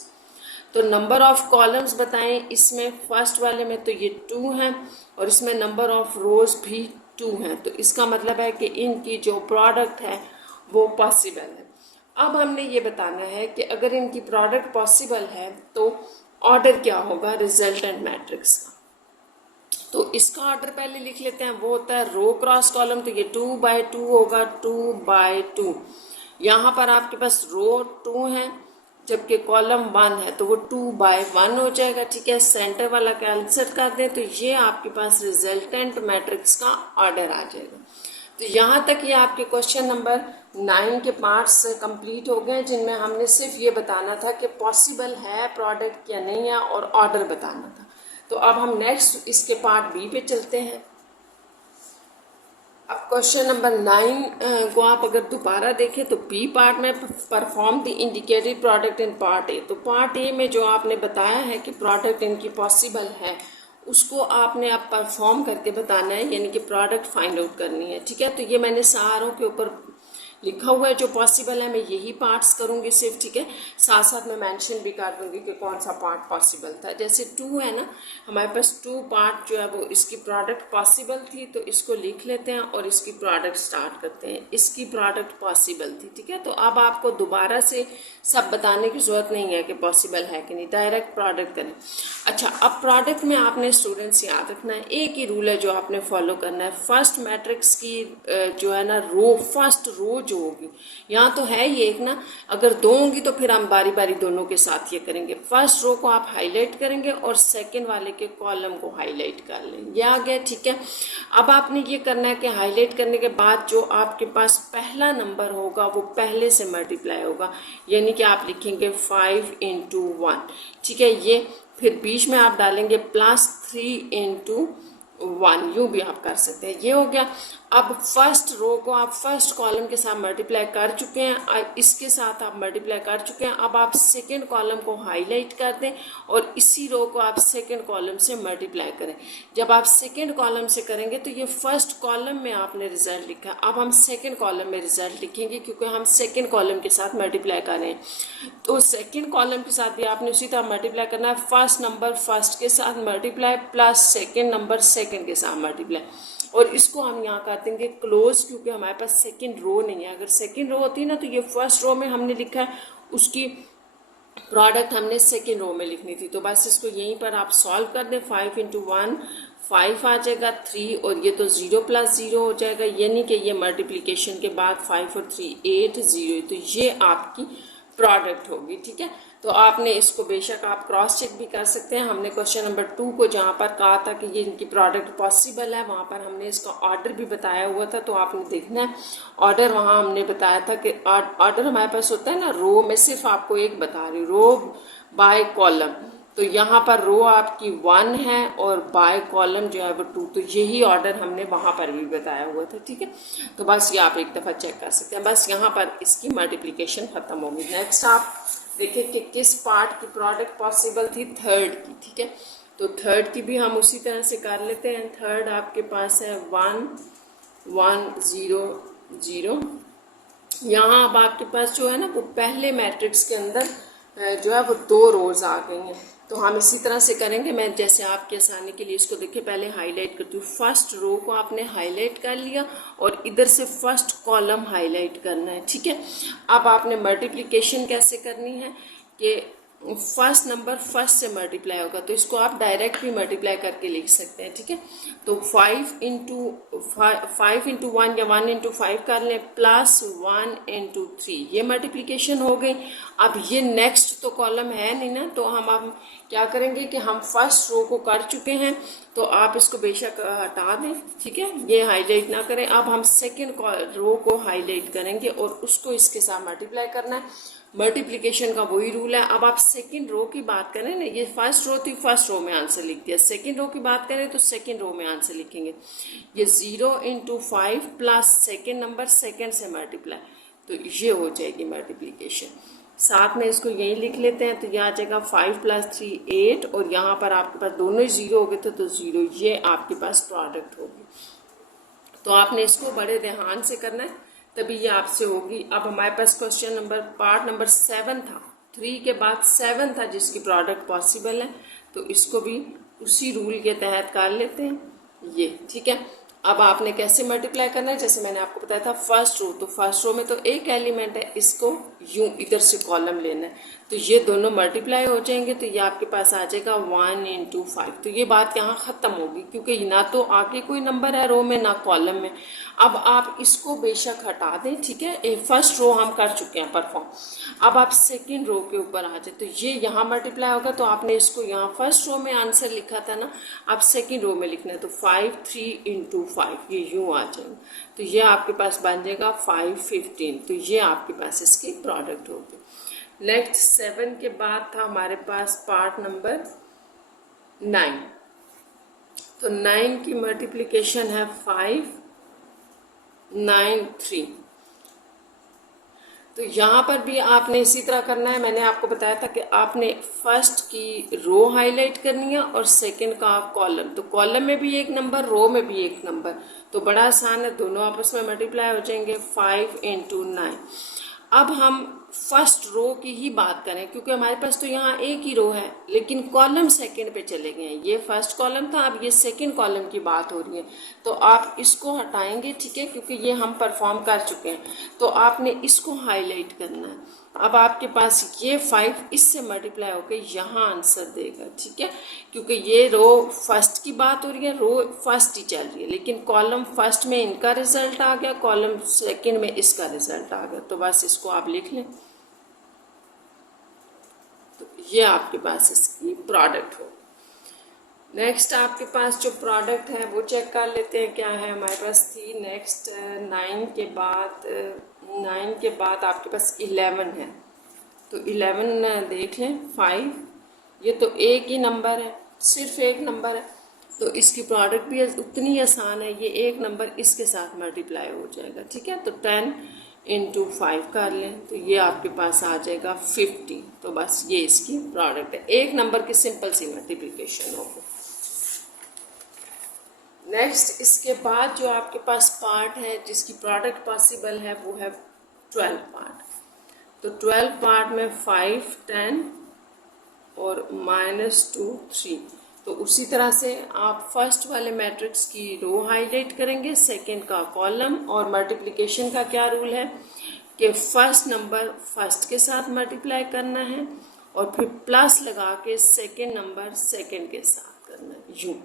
तो नंबर ऑफ कॉलम्स बताएं, इसमें फर्स्ट वाले में तो ये 2 है और इसमें नंबर ऑफ रोज भी 2 है। तो इसका मतलब है कि इनकी जो प्रोडक्ट है वो पॉसिबल है। अब हमने ये बताना है कि अगर इनकी प्रोडक्ट पॉसिबल है तो ऑर्डर क्या होगा रिजल्टेंट मैट्रिक्स का। तो इसका ऑर्डर पहले लिख लेते हैं, वो होता है रो क्रॉस कॉलम। तो ये 2/2 होगा, 2/2। यहाँ पर आपके पास रो 2 है जबकि कॉलम 1 है, तो वो 2/1 हो जाएगा, ठीक है। सेंटर वाला कैंसिल कर दें तो ये आपके पास रिजल्टेंट मैट्रिक्स का ऑर्डर आ जाएगा। तो यहाँ तक ये आपके क्वेश्चन नंबर 9 के पार्ट्स कंप्लीट हो गए, जिनमें हमने सिर्फ ये बताना था कि पॉसिबल है प्रोडक्ट या नहीं है और ऑर्डर बताना था। तो अब हम नेक्स्ट इसके पार्ट बी पे चलते हैं। अब क्वेश्चन नंबर 9 को आप अगर दोबारा देखें तो बी पार्ट में perform the indicated product in part A. तो पार्ट ए में जो आपने बताया है कि प्रोडक्ट इनकी पॉसिबल है, उसको आपने अब परफॉर्म करके बताना है, यानी कि प्रोडक्ट फाइंड आउट करनी है, ठीक है। तो ये मैंने सारों के ऊपर लिखा हुआ है जो पॉसिबल है, मैं यही पार्ट्स करूँगी सिर्फ, ठीक है। साथ साथ मैं मेंशन भी कर दूँगी कि कौन सा पार्ट पॉसिबल था। जैसे 2 है ना, हमारे पास 2 पार्ट जो है वो इसकी प्रोडक्ट पॉसिबल थी, तो इसको लिख लेते हैं और इसकी प्रोडक्ट स्टार्ट करते हैं। इसकी प्रोडक्ट पॉसिबल थी, ठीक है। तो अब आपको दोबारा से सब बताने की ज़रूरत नहीं है कि पॉसिबल है कि नहीं, डायरेक्ट प्रोडक्ट करें। अच्छा, अब प्रोडक्ट में आपने स्टूडेंट्स याद रखना है, एक ही रूल है जो आपने फॉलो करना है। फर्स्ट मैट्रिक्स की जो है ना रो, फर्स्ट रो जो होगी, यहाँ तो है ये एक ना, अगर 2 होंगी तो फिर हम बारी बारी दोनों के साथ ये करेंगे। फर्स्ट रो को आप हाईलाइट करेंगे और सेकंड वाले के कॉलम को हाईलाइट कर लें, ये आ गया, ठीक है। अब आपने ये करना है कि हाईलाइट करने के बाद जो आपके पास पहला नंबर होगा वो पहले से मल्टीप्लाई होगा, यानी कि आप लिखेंगे 5 × 1, ठीक है। ये फिर बीच में आप डालेंगे +3 × 1, यूँ भी आप कर सकते हैं, ये हो गया। अब फर्स्ट रो को आप फर्स्ट कॉलम के साथ मल्टीप्लाई कर चुके हैं, इसके साथ आप मल्टीप्लाई कर चुके हैं। अब आप सेकंड कॉलम को हाईलाइट कर दें और इसी रो को आप सेकंड कॉलम से मल्टीप्लाई करें। जब आप सेकंड कॉलम से करेंगे तो ये फर्स्ट कॉलम में आपने रिजल्ट लिखा, अब हम सेकंड कॉलम में रिजल्ट लिखेंगे क्योंकि हम सेकंड कॉलम के साथ मल्टीप्लाई कर रहे हैं। तो सेकंड कॉलम के साथ भी आपने उसी तरह मल्टीप्लाई करना है, फर्स्ट नंबर फर्स्ट के साथ multiply plus second number second के साथ मल्टीप्लाई, और इसको हम यहाँ कर देंगे क्लोज, क्योंकि हमारे पास सेकंड रो नहीं है। अगर सेकंड रो होती ना तो ये फर्स्ट रो में हमने लिखा है, उसकी प्रोडक्ट हमने सेकंड रो में लिखनी थी। तो बस इसको यहीं पर आप सॉल्व कर दें, 5 × 1 5 आ जाएगा, 3 और ये तो 0 + 0 हो जाएगा, यानी कि ये मल्टीप्लिकेशन के बाद 5 और 3 8 0, तो ये आपकी प्रोडक्ट होगी, ठीक है। तो आपने इसको बेशक आप क्रॉस चेक भी कर सकते हैं। हमने क्वेश्चन नंबर 2 को जहाँ पर कहा था कि ये इनकी प्रोडक्ट पॉसिबल है, वहाँ पर हमने इसका ऑर्डर भी बताया हुआ था, तो आपने देखना है ऑर्डर। वहाँ हमने बताया था कि ऑर्डर हमारे पास होता है ना, रो में सिर्फ आपको एक बता रही हूँ, रो बाय कॉलम। तो यहाँ पर रो आपकी 1 है और बाय कॉलम जो है वो 2, तो यही ऑर्डर हमने वहाँ पर भी बताया हुआ था, ठीक है। तो बस ये आप एक दफ़ा चेक कर सकते हैं। बस यहाँ पर इसकी मल्टीप्लिकेशन ख़त्म होगी। नेक्स्ट आप देखिए कि किस पार्ट की प्रोडक्ट पॉसिबल थी, थर्ड की, ठीक है। तो थर्ड की भी हम उसी तरह से कर लेते हैं। थर्ड आपके पास है 1 1 0 0। यहाँ अब आपके पास जो है ना वो पहले मैट्रिक्स के अंदर जो है वो 2 रोज आ गई हैं। तो हम इसी तरह से करेंगे। मैं जैसे आपकी आसानी के लिए इसको देखिए पहले हाईलाइट करती हूँ। फर्स्ट रो को आपने हाईलाइट कर लिया और इधर से फर्स्ट कॉलम हाईलाइट करना है, ठीक है। अब आपने मल्टीप्लिकेशन कैसे करनी है कि फर्स्ट नंबर फर्स्ट से मल्टीप्लाई होगा, तो इसको आप डायरेक्ट भी मल्टीप्लाई करके लिख सकते हैं, ठीक है। तो 5 इंटू 1 या 1 इंटू 5 कर लें, प्लस 1 इंटू 3, ये मल्टीप्लिकेशन हो गई। अब ये नेक्स्ट तो कॉलम है नहीं ना, तो हम अब क्या करेंगे कि हम फर्स्ट रो को कर चुके हैं, तो आप इसको बेशक हटा दें, ठीक है, ये हाईलाइट ना करें। अब हम सेकेंड रो को हाईलाइट करेंगे और उसको इसके साथ मल्टीप्लाई करना है। मल्टीप्लिकेशन का वही रूल है। अब आप सेकंड रो की बात करें ना, ये फर्स्ट रो थी, फर्स्ट रो में आंसर लिख दिया। सेकंड रो की बात करें तो सेकंड रो में आंसर लिखेंगे। ये 0 into 5 plus second number second से मल्टीप्लाई, तो ये हो जाएगी मल्टीप्लिकेशन। साथ में इसको यही लिख लेते हैं, तो ये आ जाएगा 5 + 3 8, और यहाँ पर आपके पास दोनों ही 0 हो गए थे, तो 0, ये आपके पास प्रोडक्ट होगी। तो आपने इसको बड़े ध्यान से करना है, तभी ये आपसे होगी। अब हमारे पास क्वेश्चन नंबर पार्ट नंबर 7 था, 3 के बाद 7 था जिसकी प्रोडक्ट पॉसिबल है, तो इसको भी उसी रूल के तहत कर लेते हैं ये, ठीक है। अब आपने कैसे मल्टीप्लाई करना है, जैसे मैंने आपको बताया था फर्स्ट रो, तो फर्स्ट रो में तो एक एलिमेंट है, इसको यूं इधर से कॉलम लेना है, तो ये दोनों मल्टीप्लाई हो जाएंगे, तो ये आपके पास आ जाएगा 1 इंटू 5। तो ये बात यहाँ ख़त्म होगी, क्योंकि ना तो आगे कोई नंबर है रो में ना कॉलम में। अब आप इसको बेशक हटा दें, ठीक है, फर्स्ट रो हम कर चुके हैं परफॉर्म। अब आप सेकेंड रो के ऊपर आ जाए, तो ये यहाँ मल्टीप्लाई होगा, तो आपने इसको यहाँ फर्स्ट रो में आंसर लिखा था ना, आप सेकेंड रो में लिखना है, तो 5 3 इंटू 5, ये यूँ आ जाएगा, तो ये आपके पास बन जाएगा 5 15, तो ये आपके पास इसकी प्रोडक्ट होगी। नेक्स्ट 7 के बाद था हमारे पास पार्ट नंबर 9, तो 9 की मल्टीप्लिकेशन है 5 9 3। तो यहाँ पर भी आपने इसी तरह करना है। मैंने आपको बताया था कि आपने फर्स्ट की रो हाईलाइट करनी है और सेकंड का कॉलम, तो कॉलम में भी एक नंबर, रो में भी एक नंबर, तो बड़ा आसान है, दोनों आपस में मल्टीप्लाई हो जाएंगे 5 इंटू 9। अब हम फर्स्ट रो की ही बात करें, क्योंकि हमारे पास तो यहाँ एक ही रो है, लेकिन कॉलम सेकंड पे चले गए हैं। ये फर्स्ट कॉलम था, अब ये सेकंड कॉलम की बात हो रही है, तो आप इसको हटाएंगे, ठीक है, क्योंकि ये हम परफॉर्म कर चुके हैं, तो आपने इसको हाईलाइट करना है। अब आपके पास ये 5 इससे मल्टीप्लाई होकर यहाँ आंसर देगा, ठीक है, क्योंकि ये रो फर्स्ट की बात हो रही है, रो फर्स्ट ही चल रही है, लेकिन कॉलम फर्स्ट में इनका रिजल्ट आ गया, कॉलम सेकंड में इसका रिजल्ट आ गया, तो बस इसको आप लिख लें, तो ये आपके पास इसकी प्रोडक्ट हो। नेक्स्ट आपके पास जो प्रोडक्ट है वो चेक कर लेते हैं क्या है हमारे पास थी। नेक्स्ट 9 के बाद आपके पास 11 है, तो 11 देख लें 5, ये तो एक ही नंबर है, सिर्फ एक नंबर है, तो इसकी प्रोडक्ट भी उतनी आसान है, ये एक नंबर इसके साथ मल्टीप्लाई हो जाएगा, ठीक है। तो 10 इंटू 5 कर लें, तो ये आपके पास आ जाएगा 50, तो बस ये इसकी प्रोडक्ट है, एक नंबर की सिंपल सी मल्टीप्लिकेशन होगी। नेक्स्ट इसके बाद जो आपके पास पार्ट है जिसकी प्रोडक्ट पॉसिबल है वो है 12 पार्ट। तो 12 पार्ट में 5 10 और -2 3, तो उसी तरह से आप फर्स्ट वाले मैट्रिक्स की रो हाईलाइट करेंगे, सेकंड का कॉलम, और मल्टीप्लिकेशन का क्या रूल है कि फर्स्ट नंबर फर्स्ट के साथ मल्टीप्लाई करना है और फिर प्लस लगा के सेकंड नंबर सेकंड के साथ करना है, यूँ,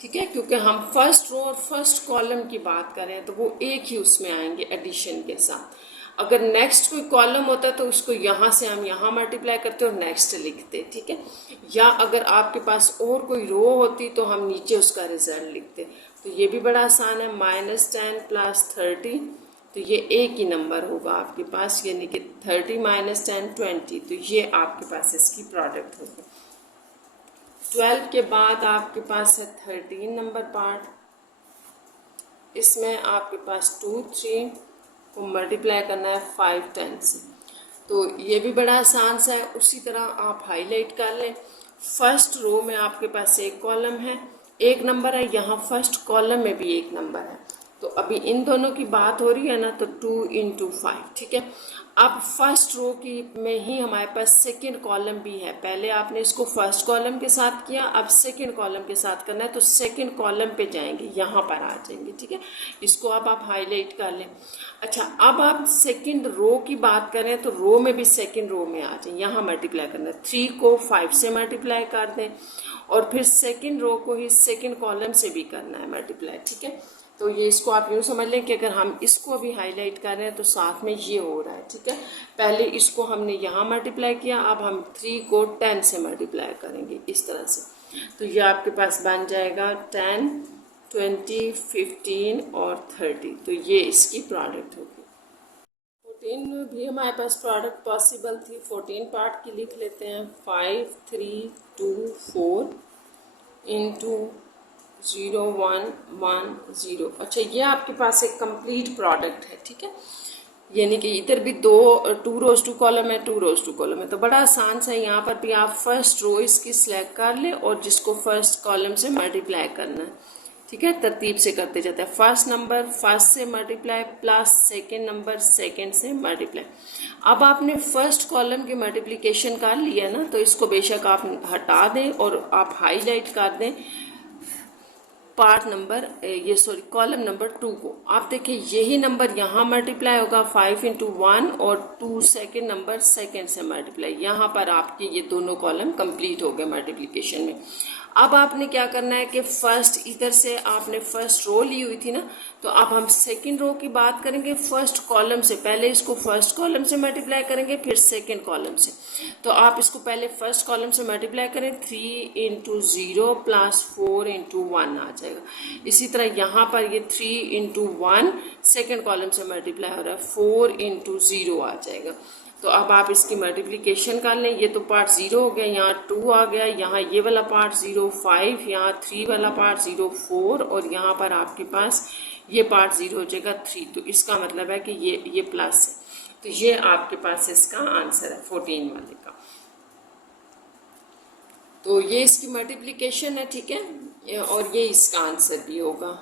ठीक है, क्योंकि हम फर्स्ट रो और फर्स्ट कॉलम की बात करें तो वो एक ही उसमें आएंगे एडिशन के साथ। अगर नेक्स्ट कोई कॉलम होता है तो उसको यहाँ से हम यहाँ मल्टीप्लाई करते और नेक्स्ट लिखते, ठीक है, या अगर आपके पास और कोई रो होती तो हम नीचे उसका रिजल्ट लिखते। तो ये भी बड़ा आसान है, -10 + 30, तो ये एक ही नंबर होगा आपके पास, यानी कि 30 - 10 20, तो ये आपके पास इसकी प्रोडक्ट होगी। 12 के बाद आपके पास है 13 नंबर पार्ट, इसमें आपके पास 2 3 को मल्टीप्लाई करना है 5 10 से, तो ये भी बड़ा आसान सा है। उसी तरह आप हाईलाइट कर लें, फर्स्ट रो में आपके पास एक कॉलम है, एक नंबर है, यहाँ फर्स्ट कॉलम में भी एक नंबर है, तो अभी इन दोनों की बात हो रही है ना, तो 2 इंटू 5, ठीक है। अब फर्स्ट रो की में ही हमारे पास सेकंड कॉलम भी है। पहले आपने इसको फर्स्ट कॉलम के साथ किया, अब सेकंड कॉलम के साथ करना है, तो सेकंड कॉलम पे जाएंगे, यहाँ पर आ जाएंगे, ठीक है। इसको अब आप हाईलाइट कर लें। अच्छा, अब आप सेकंड रो की बात करें तो रो में भी सेकंड रो में आ जाए, यहाँ मल्टीप्लाई करना है। 3 को 5 से मल्टीप्लाई कर दें और फिर सेकंड रो को ही सेकंड कॉलम से भी करना है मल्टीप्लाई, ठीक है। तो ये इसको आप यूँ समझ लें कि अगर हम इसको अभी हाईलाइट कर रहे हैं तो साथ में ये हो रहा है, ठीक है। पहले इसको हमने यहाँ मल्टीप्लाई किया, अब हम 3 को 10 से मल्टीप्लाई करेंगे इस तरह से। तो ये आपके पास बन जाएगा 10, 20, 15 और 30। तो ये इसकी प्रोडक्ट होगी। 14 भी हमारे पास प्रोडक्ट पॉसिबल थी। 14 पार्ट की लिख लेते हैं। 5, 3, 2, 4 इंटू 0, 1, 1, 0। अच्छा, ये आपके पास एक कंप्लीट प्रोडक्ट है, ठीक है। यानी कि इधर भी 2 रोज 2 कॉलम है, 2 रोज 2 कॉलम है, तो बड़ा आसान सा है। यहाँ पर भी आप फर्स्ट रो इसकी सिलेक्ट कर ले और जिसको फर्स्ट कॉलम से मल्टीप्लाई करना है, ठीक है। तरतीब से करते जाते हैं। फर्स्ट नंबर फर्स्ट से multiply plus second number second से मल्टीप्लाई। अब आपने फर्स्ट कॉलम की मल्टीप्लिकेशन कर लिया ना, तो इसको बेशक आप हटा दें और आप हाईलाइट कर दें पार्ट नंबर कॉलम नंबर 2 को। आप देखिए यही नंबर यहाँ मल्टीप्लाई होगा 5 इंटू 1 और 2 सेकेंड नंबर सेकेंड से मल्टीप्लाई। यहाँ पर आपके ये दोनों कॉलम कंप्लीट हो गए मल्टीप्लिकेशन में। अब आपने क्या करना है कि फर्स्ट इधर से आपने फर्स्ट रो ली हुई थी ना, तो अब हम सेकंड रो की बात करेंगे फर्स्ट कॉलम से। पहले इसको फर्स्ट कॉलम से मल्टीप्लाई करेंगे फिर सेकंड कॉलम से। तो आप इसको पहले फर्स्ट कॉलम से मल्टीप्लाई करें, 3 इंटू 0 प्लस 4 इंटू 1 आ जाएगा। इसी तरह यहाँ पर ये 3 इंटू 1 सेकेंड कॉलम से मल्टीप्लाई हो रहा है, 4 इंटू 0 आ जाएगा। तो अब आप इसकी मल्टीप्लिकेशन कर लें। ये तो पार्ट 0 हो गया, यहाँ 2 आ गया, यहाँ ये वाला पार्ट 0, 5, यहाँ 3 वाला पार्ट 0, 4 और यहाँ पर आपके पास ये पार्ट 0 हो जाएगा 3। तो इसका मतलब है कि ये प्लस है। तो ये आपके पास इसका आंसर है 14 वाले का। तो ये इसकी मल्टीप्लिकेशन है, ठीक है, और ये इसका आंसर भी होगा।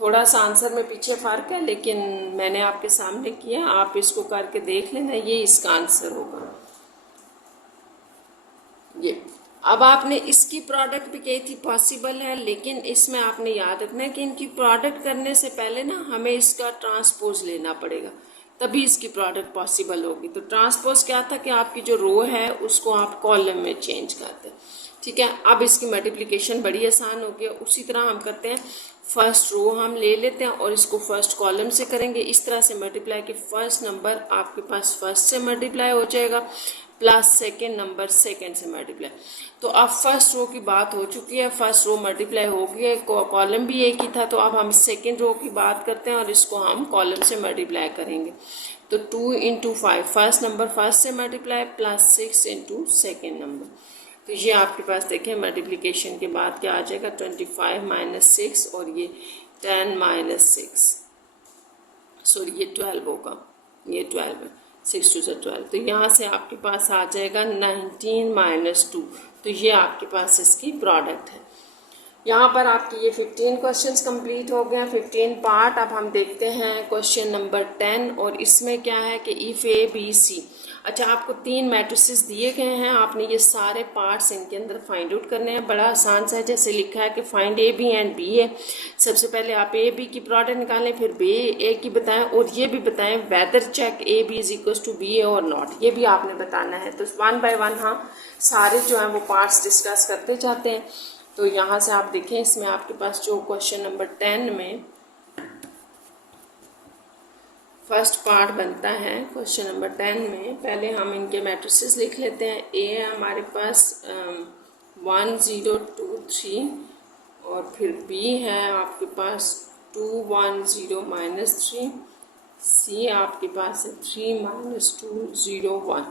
थोड़ा सा आंसर में पीछे फ़र्क है, लेकिन मैंने आपके सामने किया, आप इसको करके देख लेना, ये इसका आंसर होगा। ये अब आपने इसकी प्रोडक्ट भी कही थी पॉसिबल है, लेकिन इसमें आपने याद रखना है कि इनकी प्रोडक्ट करने से पहले ना हमें इसका ट्रांसपोज लेना पड़ेगा, तभी इसकी प्रोडक्ट पॉसिबल होगी। तो ट्रांसपोज क्या था कि आपकी जो रो है उसको आप कॉलम में चेंज करते हैं, ठीक है। अब इसकी मल्टीप्लिकेशन बड़ी आसान होगी। उसी तरह हम करते हैं, फर्स्ट रो हम ले लेते हैं और इसको फर्स्ट कॉलम से करेंगे इस तरह से मल्टीप्लाई कि फर्स्ट नंबर आपके पास फर्स्ट से मल्टीप्लाई हो जाएगा प्लस सेकेंड नंबर सेकेंड से मल्टीप्लाई। तो अब फर्स्ट रो की बात हो चुकी है, फर्स्ट रो मल्टीप्लाई हो गई है, कॉलम भी एक ही था। तो अब हम सेकेंड रो की बात करते हैं और इसको हम कॉलम से मल्टीप्लाई करेंगे। तो 2 इंटू 5 फर्स्ट नंबर फर्स्ट से multiply plus 6 into second number. तो ये आपके पास देखें मल्टीप्लिकेशन के बाद क्या आ जाएगा, 25 माइनस 6 और ये 10 माइनस 6, सॉरी ये 12 होगा, ये 12 है, 6 2 12। तो यहाँ से आपके पास आ जाएगा 19 माइनस 2। तो ये आपके पास इसकी प्रोडक्ट है। यहाँ पर आपकी ये 15 क्वेश्चंस कंप्लीट हो गए हैं, 15 पार्ट। अब हम देखते हैं क्वेश्चन नंबर 10 और इसमें क्या है कि इफ़ ए बी सी। अच्छा, आपको 3 मैट्रिसेस दिए गए हैं, आपने ये सारे पार्ट्स इनके अंदर फाइंड आउट करने हैं। बड़ा आसान सा है, जैसे लिखा है कि find A B and B A. सबसे पहले आप ए बी की प्रोडक्ट निकालें, फिर बी ए की बताएं और ये भी बताएं whether check A B is equal to B A और नॉट, ये भी आपने बताना है। तो 1 बाय 1 हाँ सारे जो हैं वो पार्ट्स डिस्कस करते जाते हैं। तो यहाँ से आप देखें, इसमें आपके पास जो क्वेश्चन नंबर 10 में फर्स्ट पार्ट बनता है, क्वेश्चन नंबर 10 में पहले हम इनके मैट्रिसेस लिख लेते हैं। ए है हमारे पास 1 0 2 3 और फिर बी है आपके पास 2 1 0 माइनस 3, सी आपके पास है 3 माइनस 2 0 1।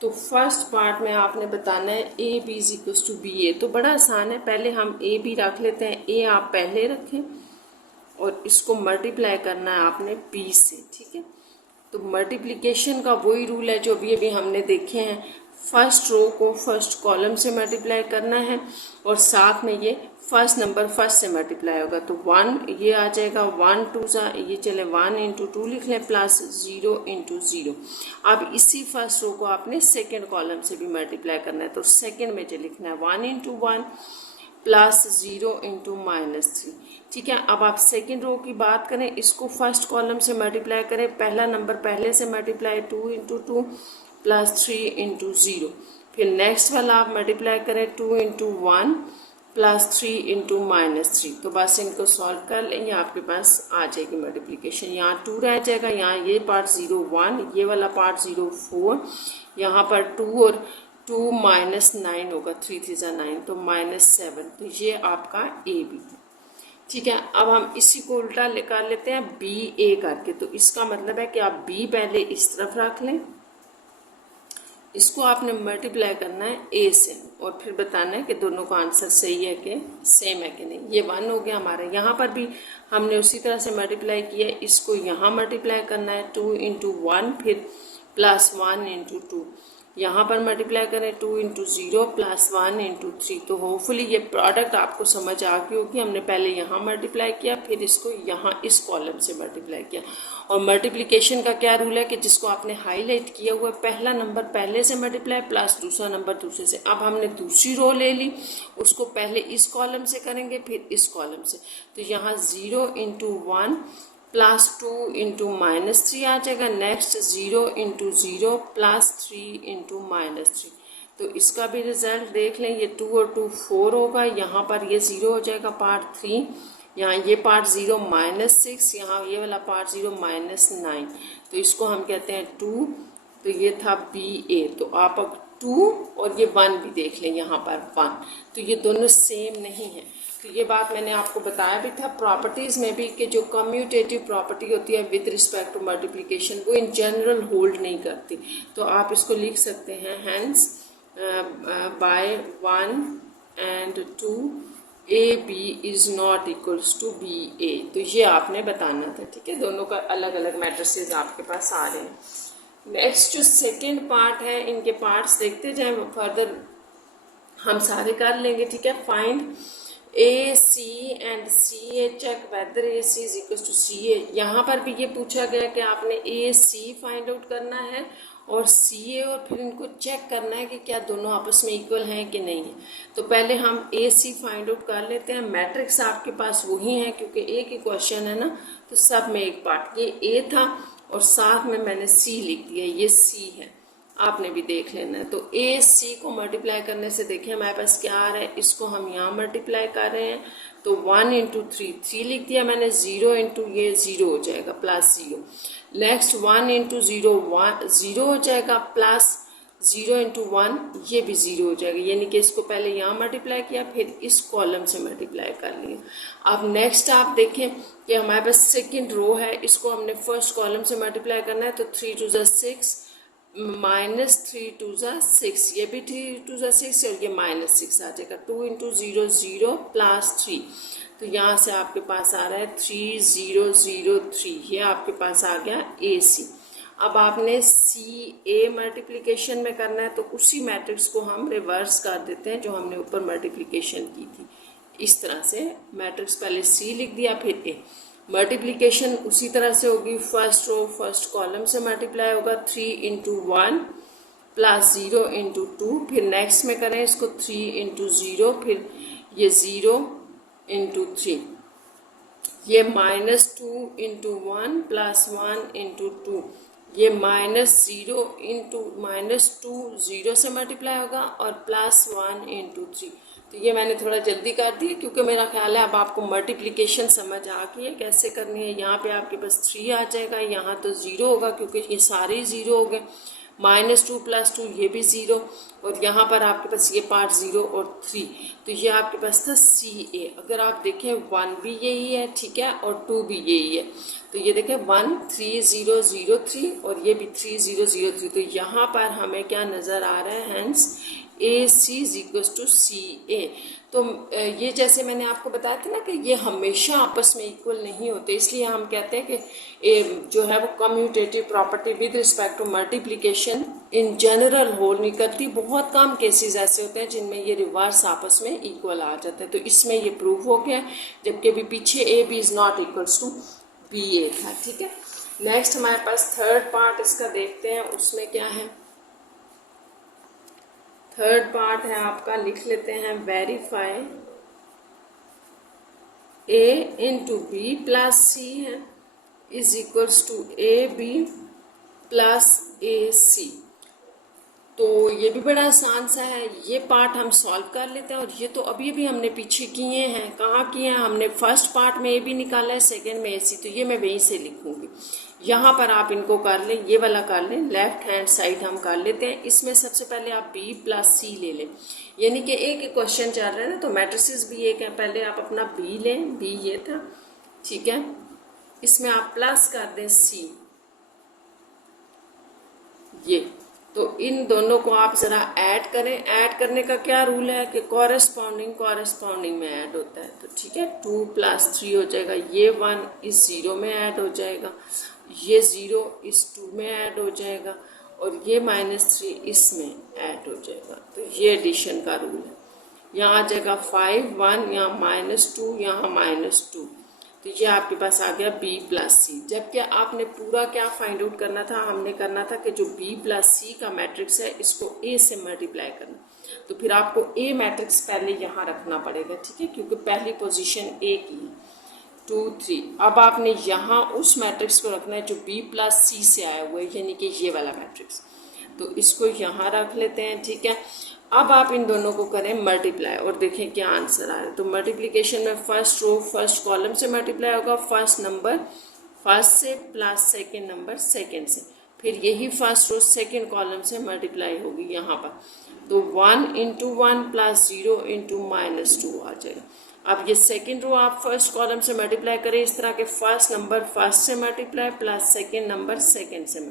तो फर्स्ट पार्ट में आपने बताना है A B is equal to B A. तो बड़ा आसान है, पहले हम ए बी रख लेते हैं। ए आप पहले रखें और इसको मल्टीप्लाई करना है आपने बी से, ठीक है। तो मल्टीप्लिकेशन का वही रूल है जो अभी हमने देखे हैं। फर्स्ट रो को फर्स्ट कॉलम से मल्टीप्लाई करना है और साथ में ये फर्स्ट नंबर फर्स्ट से मल्टीप्लाई होगा। तो 1 ये आ जाएगा, 1 2 सा ये चले 1 इंटू 2 लिख लें प्लस 0 इंटू 0। अब इसी फर्स्ट रो को आपने सेकेंड कॉलम से भी मल्टीप्लाई करना है, तो सेकेंड में जो लिखना है 1 इंटू 1 प्लस 0 इंटू -3। ठीक है, अब आप सेकेंड रो की बात करें, इसको फर्स्ट कॉलम से मल्टीप्लाई करें, पहला नंबर पहले से मल्टीप्लाई 2 इंटू 2 प्लस 3 इंटू 0। फिर नेक्स्ट वाला आप मल्टीप्लाई करें 2 इंटू 1 प्लस 3 इंटू -3। तो बस इनको सॉल्व कर लेंगे, आपके पास आ जाएगी मल्टीप्लिकेशन। यहाँ 2 रह जाएगा, यहाँ ये पार्ट 0 1, ये वाला पार्ट 0 4, यहाँ पर 2 और 2 -9 होगा, 3 3 सा 9, तो -7। तो ये आपका ए बी है। ठीक है, अब हम इसी को उल्टा कर लेते हैं बी ए करके। तो इसका मतलब है कि आप बी पहले इस तरफ रख लें, इसको आपने मल्टीप्लाई करना है ए से और फिर बताना है कि दोनों का आंसर सही है कि सेम है कि नहीं। ये 1 हो गया हमारा, यहाँ पर भी हमने उसी तरह से मल्टीप्लाई किया है, इसको यहाँ मल्टीप्लाई करना है 2 इंटू 1 फिर प्लस 1 इंटू 2, यहाँ पर मल्टीप्लाई करें 2 इंटू 0 प्लस 1 इंटू 3। तो होपफुली ये प्रोडक्ट आपको समझ आ गई होगी। हमने पहले यहाँ मल्टीप्लाई किया, फिर इसको यहाँ इस कॉलम से मल्टीप्लाई किया। और मल्टीप्लिकेशन का क्या रूल है कि जिसको आपने हाईलाइट किया हुआ है, पहला नंबर पहले से मल्टीप्लाई प्लस दूसरा नंबर दूसरे से। अब हमने दूसरी रो ले ली, उसको पहले इस कॉलम से करेंगे फिर इस कॉलम से। तो यहाँ 0 इंटू 1 प्लस 2 इंटू -3 आ जाएगा। Next 0 into 0 plus 3 into -3। तो इसका भी रिजल्ट देख लें, ये 2 और 2 4 होगा, यहाँ पर ये 0 हो जाएगा पार्ट 3, यहाँ ये पार्ट 0 -6, यहाँ ये वाला पार्ट 0 -9। तो इसको हम कहते हैं 2। तो ये था बी ए। तो आप अब 2 और ये 1 भी देख लें, यहाँ पर 1, तो ये दोनों सेम नहीं है। तो ये बात मैंने आपको बताया भी था प्रॉपर्टीज़ में भी कि जो कम्यूटेटिव प्रॉपर्टी होती है विद रिस्पेक्ट टू मल्टीप्लिकेशन, वो इन जनरल होल्ड नहीं करती। तो आप इसको लिख सकते हैं, hence by 1 and 2 A B is not equals to B A. तो ये आपने बताना था। ठीक है, दोनों का अलग अलग मैट्रिसेस आपके पास आ रहे हैं। नेक्स्ट जो सेकेंड पार्ट है, इनके पार्ट्स देखते जाएं, फर्दर हम सारे कर लेंगे। ठीक है, find A C and C A, check whether A C is equal to C A. यहाँ पर भी ये पूछा गया कि आपने ए सी फाइंड आउट करना है और सी ए, और फिर इनको चेक करना है कि क्या दोनों आपस में इक्वल हैं कि नहीं है। तो पहले हम ए सी फाइंड आउट कर लेते हैं। मैट्रिक्स आपके पास वही है क्योंकि एक ही क्वेश्चन है ना, तो सब में एक पार्ट। ये ए था और साथ में मैंने सी लिख दिया, ये सी है, आपने भी देख लेना है। तो ए सी को मल्टीप्लाई करने से देखिए हमारे पास क्या आ रहा है, इसको हम यहाँ मल्टीप्लाई कर रहे हैं। तो 1 इंटू 3 लिख दिया मैंने, 0 इंटू ये 0 हो जाएगा प्लस 0। नेक्स्ट 1 इंटू 0 0 हो जाएगा, प्लस 0 इंटू 1 ये भी 0 हो जाएगा। यानी कि इसको पहले यहाँ मल्टीप्लाई किया फिर इस कॉलम से मल्टीप्लाई कर लिया। अब नेक्स्ट आप देखें कि हमारे पास सेकेंड रो है, इसको हमने फर्स्ट कॉलम से मल्टीप्लाई करना है। तो 3 2 6 -3 2 6, ये भी 3 2 6 और ये -6 आ जाएगा। 2 इंटू 0 0 प्लस 3। तो यहाँ से आपके पास आ रहा है 3 0 0 3, ये आपके पास आ गया ए सी। अब आपने सी ए मल्टीप्लिकेशन में करना है, तो उसी मैट्रिक्स को हम रिवर्स कर देते हैं जो हमने ऊपर मल्टीप्लिकेशन की थी। इस तरह से मैट्रिक्स पहले सी लिख दिया फिर ए। मल्टीप्लिकेशन उसी तरह से होगी, फर्स्ट रो फर्स्ट कॉलम से मल्टीप्लाई होगा। 3 इंटू 1 प्लस 0 इंटू 2, फिर नेक्स्ट में करें इसको 3 इंटू 0, फिर ये 0 इंटू 3, ये -2 इंटू 1 प्लस 1 इंटू 2, ये -0 इंटू -2 0 से मल्टीप्लाई होगा और प्लस 1 इंटू 3। तो ये मैंने थोड़ा जल्दी कर दी क्योंकि मेरा ख्याल है अब आपको मल्टीप्लिकेशन समझ आ गई है कैसे करनी है। यहाँ पे आपके पास 3 आ जाएगा, यहाँ तो 0 होगा क्योंकि ये सारे 0 हो गए। -2 प्लस 2 ये भी 0, और यहाँ पर आपके पास ये पार्ट 0 और 3। तो ये आपके पास था सी ए। अगर आप देखें 1 भी यही है, ठीक है, और 2 भी यही है। तो ये देखें 1 3 0 0 3 और ये भी 3 0 0 3। तो यहाँ पर हमें क्या नज़र आ रहा है, hence A C is equals to C A. तो ये जैसे मैंने आपको बताया था ना कि ये हमेशा आपस में इक्वल नहीं होते, इसलिए हम कहते हैं कि ए जो है वो commutative property with respect to multiplication in general hold नहीं करती। बहुत कम केसेस ऐसे होते हैं जिनमें ये रिवर्स आपस में इक्वल आ जाते हैं। तो इसमें ये प्रूव हो गया, जबकि अभी पीछे A B is not equals to B A था। ठीक है, नेक्स्ट हमारे पास थर्ड पार्ट इसका देखते हैं, उसमें क्या है। थर्ड पार्ट है आपका, लिख लेते हैं, verify A into B plus C है is equals to A B plus A C. तो ये भी बड़ा आसान सा है, ये पार्ट हम सॉल्व कर लेते हैं। और ये तो अभी अभी हमने पीछे किए हैं, कहाँ किए हैं हमने, फर्स्ट पार्ट में ए बी निकाला है, सेकेंड में ए सी, तो ये मैं वहीं से लिखूंगी। यहाँ पर आप इनको कर लें, ये वाला कर लें, लेफ्ट हैंड साइड हम कर लेते हैं। इसमें सबसे पहले आप बी प्लस सी ले लें, यानी कि एक ही क्वेश्चन चल रहा है ना, तो मैट्रिसेस भी एक है। पहले आप अपना बी लें, बी ये था, ठीक है, इसमें आप प्लस कर दें सी, ये। तो इन दोनों को आप ज़रा ऐड करें। ऐड करने का क्या रूल है कि कॉरेस्पॉन्डिंग में ऐड होता है। तो ठीक है, 2 + 3 हो जाएगा, ये 1 इस 0 में ऐड हो जाएगा, ये 0 इस 2 में ऐड हो जाएगा, और ये -3 इसमें ऐड हो जाएगा। तो ये एडिशन का रूल है। यहाँ आ जाएगा 5 1, यहाँ -2, यहाँ -2, तो ये आपके पास आ गया b प्लस सी। जबकि आपने पूरा क्या फाइंड आउट करना था, हमने करना था कि जो b प्लस सी का मैट्रिक्स है इसको a से मल्टीप्लाई करना। तो फिर आपको a मैट्रिक्स पहले यहाँ रखना पड़ेगा, ठीक है, क्योंकि पहली पोजीशन a की है, 2 3। अब आपने यहाँ उस मैट्रिक्स को रखना है जो b प्लस सी से आया हुआ है, यानी कि ये वाला मैट्रिक्स। तो इसको यहाँ रख लेते हैं, ठीक है। अब आप इन दोनों को करें मल्टीप्लाई और देखें क्या आंसर आ रहा है। तो मल्टीप्लिकेशन में फर्स्ट रो फर्स्ट कॉलम से मल्टीप्लाई होगा, फर्स्ट नंबर फर्स्ट से प्लस सेकंड नंबर सेकंड से, फिर यही फर्स्ट रो सेकंड कॉलम से मल्टीप्लाई होगी यहाँ पर। तो 1 × 1 + 0 × -2 आ जाएगा। अब ये सेकंड रो आप फर्स्ट कॉलम से मल्टीप्लाई करें इस तरह के, फर्स्ट नंबर फर्स्ट से multiply plus second number second से।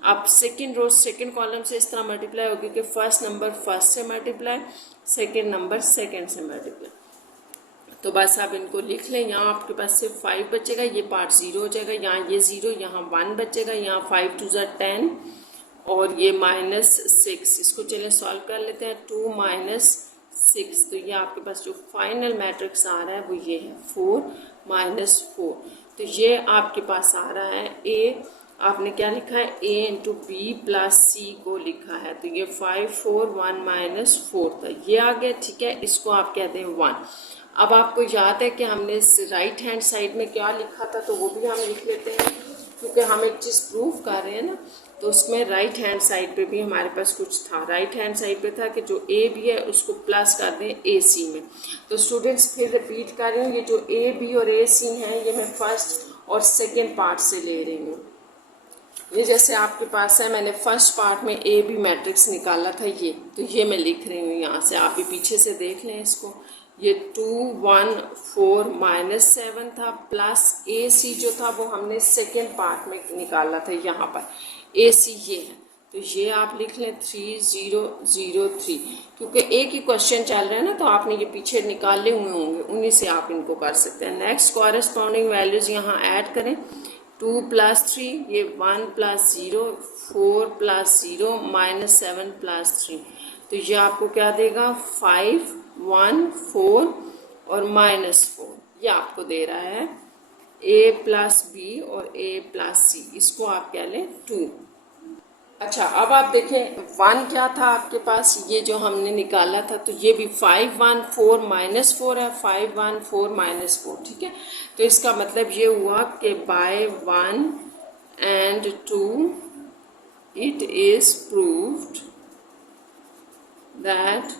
अब सेकंड रो सेकंड कॉलम से इस तरह मल्टीप्लाई होगी कि फर्स्ट नंबर फर्स्ट से मल्टीप्लाई, सेकंड नंबर सेकंड से मल्टीप्लाई। तो बस आप इनको लिख लें। यहाँ आपके पास सिर्फ 5 बचेगा, ये पार्ट 0 हो जाएगा, यहाँ ये 0, यहाँ 1 बचेगा, यहाँ 5 × 2 = 10 और ये -6। इसको चलें सॉल्व कर लेते हैं, 2 - 6। तो ये आपके पास जो फाइनल मैट्रिक्स आ रहा है वो ये है 4 - 4। तो ये आपके पास आ रहा है ए, आपने क्या लिखा है, a × b + c को लिखा है। तो ये 5 4 1 - 4 था, ये आ गया, ठीक है। इसको आप कहते हैं 1। अब आपको याद है कि हमने राइट हैंड साइड में क्या लिखा था, तो वो भी हम लिख लेते हैं, क्योंकि हम एक चीज़ प्रूव कर रहे हैं ना। तो उसमें राइट हैंड साइड पे भी हमारे पास कुछ था। राइट हैंड साइड पे था कि जो ए बी है उसको प्लस कर दें ए सी में। तो स्टूडेंट्स फिर रिपीट कर रही हूँ, ये जो ए बी और ए सी है ये मैं फर्स्ट और सेकेंड पार्ट से ले रही हूँ। ये जैसे आपके पास है, मैंने फर्स्ट पार्ट में ए बी मैट्रिक्स निकाला था ये, तो ये मैं लिख रही हूँ यहाँ से, आप भी पीछे से देख लें इसको। ये 2 1 4 -7 था, प्लस ए सी जो था वो हमने सेकेंड पार्ट में निकाला था, यहाँ पर ए सी ये है। तो ये आप लिख लें 3 0 0 3, क्योंकि एक ही क्वेश्चन चल रहा है ना, तो आपने ये पीछे निकाले हुए होंगे, उन्हीं से आप इनको कर सकते हैं। नेक्स्ट कॉरेस्पॉन्डिंग वैल्यूज़ यहाँ ऐड करें, 2 + 3, ये 1 + 0, 4 + 0 -7 + 3। तो ये आपको क्या देगा, 5 1 4 और -4, ये आपको दे रहा है a + b और a + c। इसको आप क्या लें, 2। अच्छा, अब आप देखें 1 क्या था आपके पास, ये जो हमने निकाला था, तो ये भी 5 1 4 -4 है, 5 1 4 -4, ठीक है। तो इसका मतलब ये हुआ कि by 1 and 2 it is proved that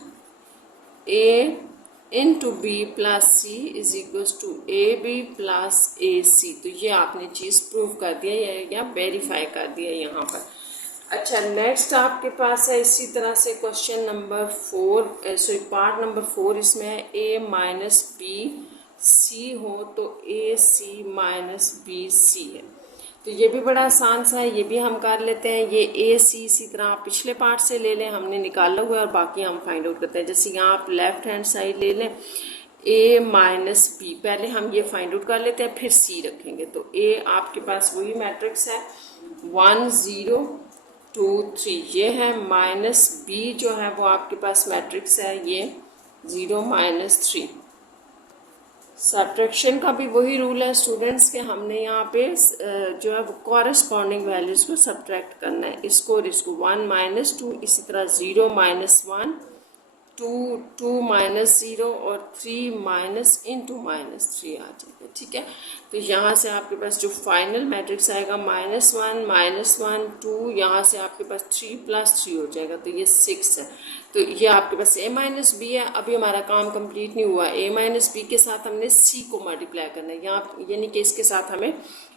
a × b + c is equals to ab + ac। तो ये आपने चीज़ प्रूव कर दिया या वेरीफाई कर दिया यहाँ पर। अच्छा, नेक्स्ट आपके पास है इसी तरह से question number 4, sorry part number 4, इसमें है a - b c हो तो ac - b c है। तो तो ये भी बड़ा आसान सा है, ये भी हम कर लेते हैं। ये ए सी इसी तरह आप पिछले पार्ट से ले लें, हमने निकाला हुआ है, और बाकी हम फाइंड आउट करते हैं। जैसे यहाँ आप लेफ्ट हैंड साइड ले लें, ए माइनस बी, पहले हम ये फाइंड आउट कर लेते हैं, फिर सी रखेंगे। तो ए आपके पास वही मैट्रिक्स है 1 0 2 3, ये है। माइनस बी जो है वो आपके पास मैट्रिक्स है ये 0 -3। सब्ट्रैक्शन का भी वही रूल है स्टूडेंट्स के, हमने यहाँ पे जो है वो कॉरेस्पॉन्डिंग वैल्यूज़ को सब्ट्रैक्ट करना है, इसको और इसको। 1 -2, इसी तरह 0 -1, 2 2 -0 और 3 माइनस इंटू -3 आ जाएगा। ठीक है, तो यहाँ से आपके पास जो फाइनल मैट्रिक्स आएगा -1 -1 2, यहाँ से आपके पास 3 + 3 हो जाएगा, तो ये 6 है। तो ये आपके पास a - b है। अभी हमारा काम कंप्लीट नहीं हुआ, a - b के साथ हमने c को मल्टीप्लाई करना है यहाँ, यानी कि इसके साथ हमें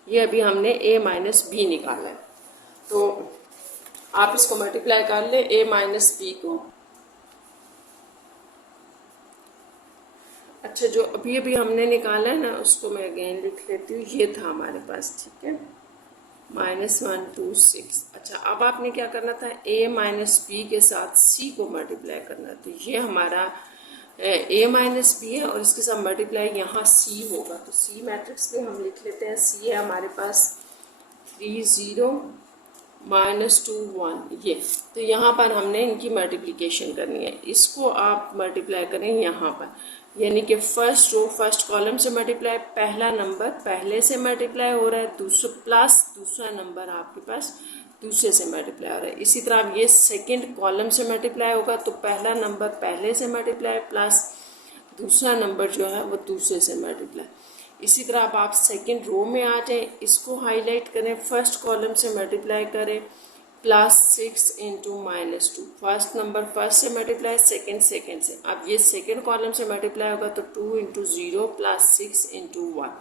ये अभी हमने a - b निकाला है। तो आप इसको मल्टीप्लाई कर लें a - b को। अच्छा, जो अभी अभी हमने निकाला है ना, उसको मैं अगेन लिख लेती हूँ। ये था हमारे पास, ठीक है, -1 2 6। अच्छा, अब आपने क्या करना था, a - b के साथ c को मल्टीप्लाई करना। तो ये हमारा a - b है, और इसके साथ मल्टीप्लाई यहाँ c होगा। तो c मैट्रिक्स में हम लिख लेते हैं, c है हमारे पास 3 0 -2 1, ये। तो यहाँ पर हमने इनकी मल्टीप्लिकेशन करनी है, इसको आप मल्टीप्लाई करें यहाँ पर, यानी कि फर्स्ट रो फर्स्ट कॉलम से मल्टीप्लाई, पहला नंबर पहले से मल्टीप्लाई हो रहा है, दूसरा प्लस दूसरा नंबर आपके पास दूसरे से मल्टीप्लाई हो रहा है। इसी तरह अब ये सेकंड कॉलम से मल्टीप्लाई होगा, तो पहला नंबर पहले से मल्टीप्लाई प्लस दूसरा नंबर जो है वो दूसरे से मल्टीप्लाई। इसी तरह अब आप सेकंड रो में आ जाए, इसको हाईलाइट करें, फर्स्ट कॉलम से मल्टीप्लाई करें +6 × -2, फर्स्ट नंबर फर्स्ट से मल्टीप्लाई, सेकंड सेकंड से। अब ये सेकंड कॉलम से मल्टीप्लाई होगा, तो 2 × 0 +6 × 1।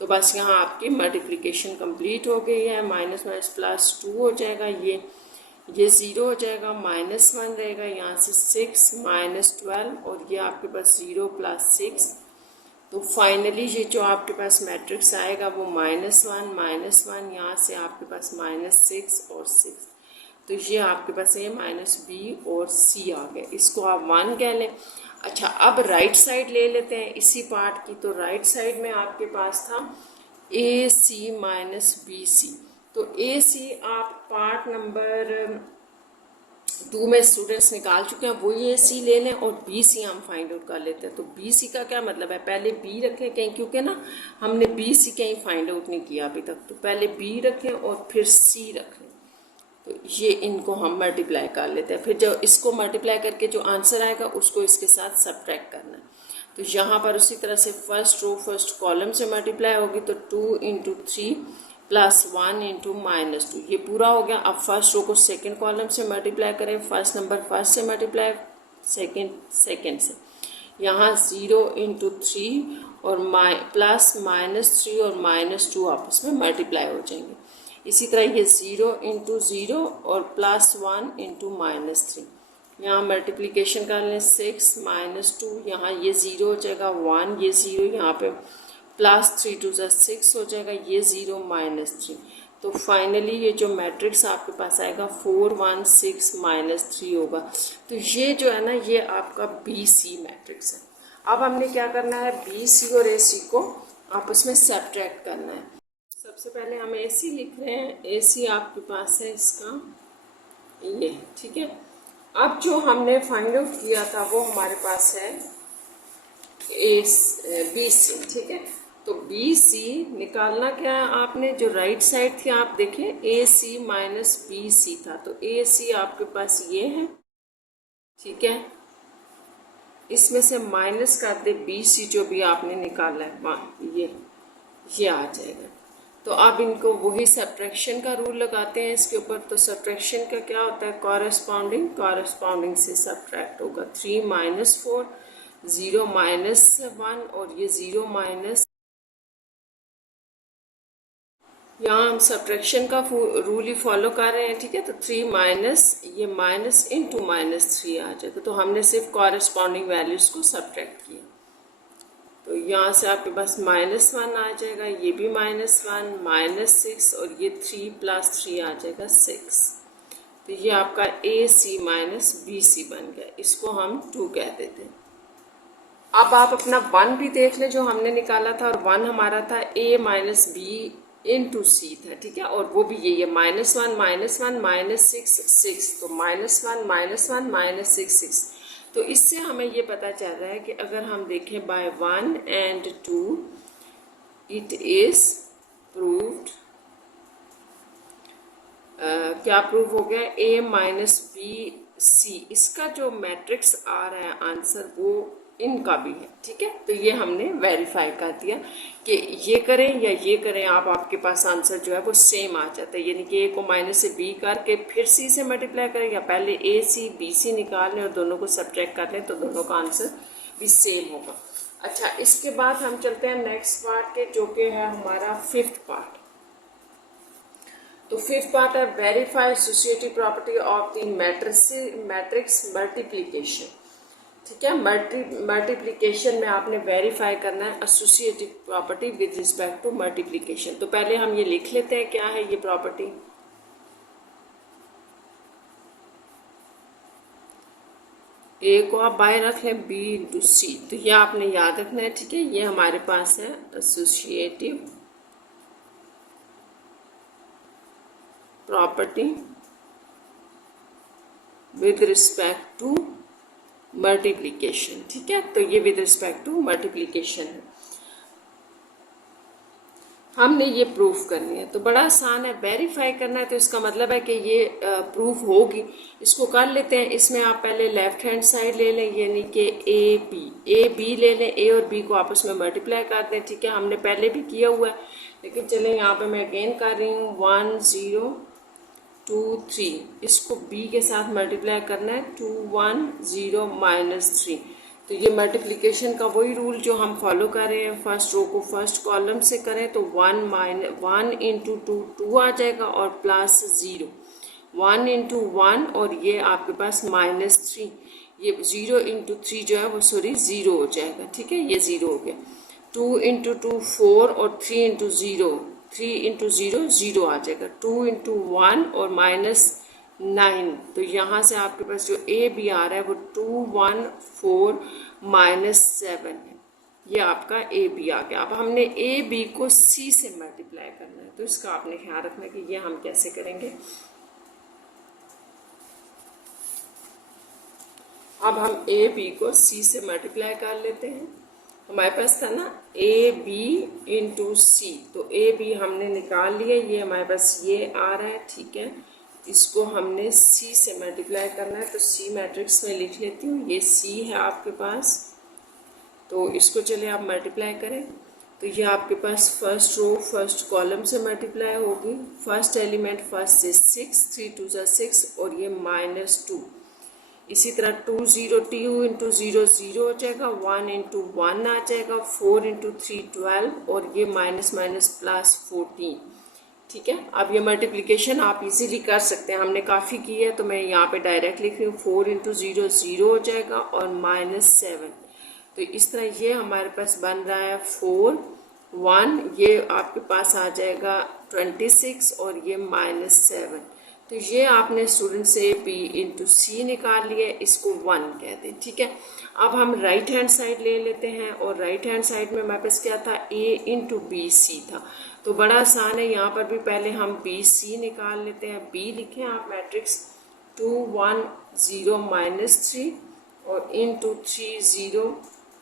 तो बस यहाँ आपकी मल्टीप्लिकेशन कंप्लीट हो गई है। माइनस माइनस प्लस 2 हो जाएगा, ये 0 हो जाएगा, -1 रहेगा, यहाँ से 6 -12, और ये आपके पास 0 + 6। तो फाइनली ये जो आपके पास मैट्रिक्स आएगा वो -1 यहाँ से आपके पास -6 और 6। तो ये आपके पास a - b और c आ गए, इसको आप 1 कह लें। अच्छा, अब राइट साइड ले लेते हैं इसी पार्ट की। तो राइट साइड में आपके पास था ac - bc। तो ac आप पार्ट नंबर 2 में स्टूडेंट्स निकाल चुके हैं, वही ac ले लें, और bc हम फाइंड आउट कर लेते हैं। तो bc का क्या मतलब है, पहले b रखें कहीं, क्योंकि ना हमने bc कहीं फाइंड आउट नहीं किया अभी तक। तो पहले b रखें और फिर c रखें। तो ये इनको हम मल्टीप्लाई कर लेते हैं, फिर जो इसको मल्टीप्लाई करके जो आंसर आएगा उसको इसके साथ सब्ट्रैक्ट करना है। तो यहाँ पर उसी तरह से फर्स्ट रो फर्स्ट कॉलम से मल्टीप्लाई होगी, तो 2 × 3 + 1 × -2, ये पूरा हो गया। अब फर्स्ट रो को सेकंड कॉलम से मल्टीप्लाई करें, फर्स्ट नंबर फर्स्ट से मल्टीप्लाई, सेकंड सेकंड से। यहाँ 0 × 3 और +-3 और -2 आपस में मल्टीप्लाई हो जाएंगे। इसी तरह ये 0 × 0 और +1 × -3, यहाँ मल्टीप्लिकेशन कर लें, 6 -2, यहाँ ये 0 हो जाएगा, 1 ये 0, यहाँ पे +3 × 2 = 6 हो जाएगा, ये 0 -3। तो फाइनली ये जो मैट्रिक्स आपके पास आएगा 4 1 6 -3 होगा। तो ये जो है ना, ये आपका BC मैट्रिक्स है। अब हमने क्या करना है, BC और AC को आपस में सब्ट्रैक्ट करना है। सबसे पहले हम AC लिख रहे हैं, AC आपके पास है इसका ये, ठीक है। अब जो हमने फाइंड आउट किया था वो हमारे पास है BC, ठीक है। तो BC निकालना क्या है आपने, जो राइट साइड थी आप देखें, AC - BC था, तो AC आपके पास ये है, ठीक है। इसमें से माइनस कर दे BC जो भी आपने निकाला है, ये आ जाएगा। तो अब इनको वही सब्ट्रैक्शन का रूल लगाते हैं इसके ऊपर। तो सब्ट्रैक्शन का क्या होता है, कॉरेस्पॉन्डिंग से सब्ट्रैक्ट होगा। 3 - 4, 0 - 1, और ये 0 - यहाँ हम सब्ट्रैक्शन का रूल ही फॉलो कर रहे हैं, ठीक है। तो 3 माइनस ये माइनस × -3 आ जाएगा। तो हमने सिर्फ कॉरेस्पॉन्डिंग वैल्यूज को सब्ट्रैक्ट किया। तो यहाँ से आपके पास -1 आ जाएगा, ये भी -1, -6 और ये 3 + 3 आ जाएगा 6। तो ये आपका AC माइनस BC बन गया, इसको हम 2 कह देते हैं। अब आप अपना 1 भी देख लें जो हमने निकाला था, और 1 हमारा था A minus B into C था, ठीक है, और वो भी यही है -1 -1 -6 6, तो -1 -6 6। तो इससे हमें ये पता चल रहा है कि अगर हम देखें by 1 and 2 it is proved, क्या प्रूव हो गया, A माइनस BC, इसका जो मैट्रिक्स आ रहा है आंसर वो इनका भी है, ठीक है। तो ये हमने वेरीफाई कर दिया कि ये करें या ये करें, आपके पास आंसर जो है वो सेम आ जाता है, यानी कि A को माइनस से B करके फिर C से मल्टीप्लाई करें, या पहले AC BC निकाल लें और दोनों को सब्ट्रैक्ट कर लें, तो दोनों का आंसर भी सेम होगा। अच्छा, इसके बाद हम चलते हैं नेक्स्ट पार्ट के, जो कि है हमारा 5th पार्ट। तो 5th पार्ट है verify associative property of the matrix multiplication, ठीक है। मल्टीप्लिकेशन में आपने वेरीफाई करना है associative property with respect to multiplication. तो पहले हम ये लिख लेते हैं क्या है ये प्रॉपर्टी। A को आप बाय रख लें B इंटू C, तो ये आपने याद रखना है, ठीक है। ये हमारे पास है associative property with respect to multiplication, ठीक है। तो ये विद रिस्पेक्ट टू मल्टीप्लिकेशन है, हमने ये प्रूफ करनी है। तो बड़ा आसान है, वेरीफाई करना है, तो इसका मतलब है कि ये प्रूफ होगी। इसको कर लेते हैं। इसमें आप पहले लेफ्ट हैंड साइड ले लें, यानी कि ए बी ले लें, ए और बी को आपस में मल्टीप्लाई कर दें, ठीक है। हमने पहले भी किया हुआ है, लेकिन चलें यहाँ पे मैं अगेन कर रही हूँ। 1 0 2 3, इसको b के साथ मल्टीप्लाई करना है, 2 1 0 -3। तो ये मल्टीप्लिकेशन का वही रूल जो हम फॉलो कर रहे हैं, फर्स्ट रो को फर्स्ट कॉलम से करें, तो 1 इंटू 2 2 आ जाएगा और प्लस 0, 1 इंटू 1 और ये आपके पास -3, ये 0 इंटू 3 जो है वो 0 हो जाएगा, ठीक है, ये 0 हो गया। 2 इंटू 2 4 और 3 इंटू 0 3 इंटू 0 0 आ जाएगा। 2 इंटू 1 और -9, तो यहाँ से आपके पास जो ए बी आ रहा है वो 2 1 4 -7 है, ये आपका ए बी आ गया। अब हमने ए बी को सी से मल्टीप्लाई करना है, तो इसका आपने ख्याल रखना है कि ये हम कैसे करेंगे। अब हम ए बी को सी से मल्टीप्लाई कर लेते हैं। हमारे पास था ना ए बी इंटू सी, तो ए बी हमने निकाल लिया, ये हमारे पास ये आ रहा है, ठीक है। इसको हमने सी से मल्टीप्लाई करना है, तो सी मैट्रिक्स में लिख लेती हूँ, ये सी है आपके पास। तो इसको चले आप मल्टीप्लाई करें, तो ये आपके पास फर्स्ट रो फर्स्ट कॉलम से मल्टीप्लाई होगी। फर्स्ट एलिमेंट फर्स्ट से 6, 3 2 6 और ये -2। इसी तरह 2 0 2 इंटू 0 0 हो जाएगा, 1 इंटू 1 आ जाएगा, 4 इंटू 3 12 और ये -+14, ठीक है। अब ये मल्टीप्लिकेशन आप इजीली कर सकते हैं, हमने काफ़ी की है, तो मैं यहाँ पे डायरेक्ट लिख रही हूँ। 4 इंटू 0 0 हो जाएगा और -7, तो इस तरह ये हमारे पास बन रहा है 4 1, ये आपके पास आ जाएगा 26 और ये -7। तो ये आपने स्टूडेंट से बी इंटू सी निकाल लिया, इसको 1 कहते हैं, ठीक है। अब हम राइट हैंड साइड ले लेते हैं, और राइट हैंड साइड में हमारे पास क्या था, ए इंटू बी सी था। तो बड़ा आसान है, यहाँ पर भी पहले हम बी सी निकाल लेते हैं। बी लिखें आप मैट्रिक्स 2 1 0 -3 और इंटू 3 0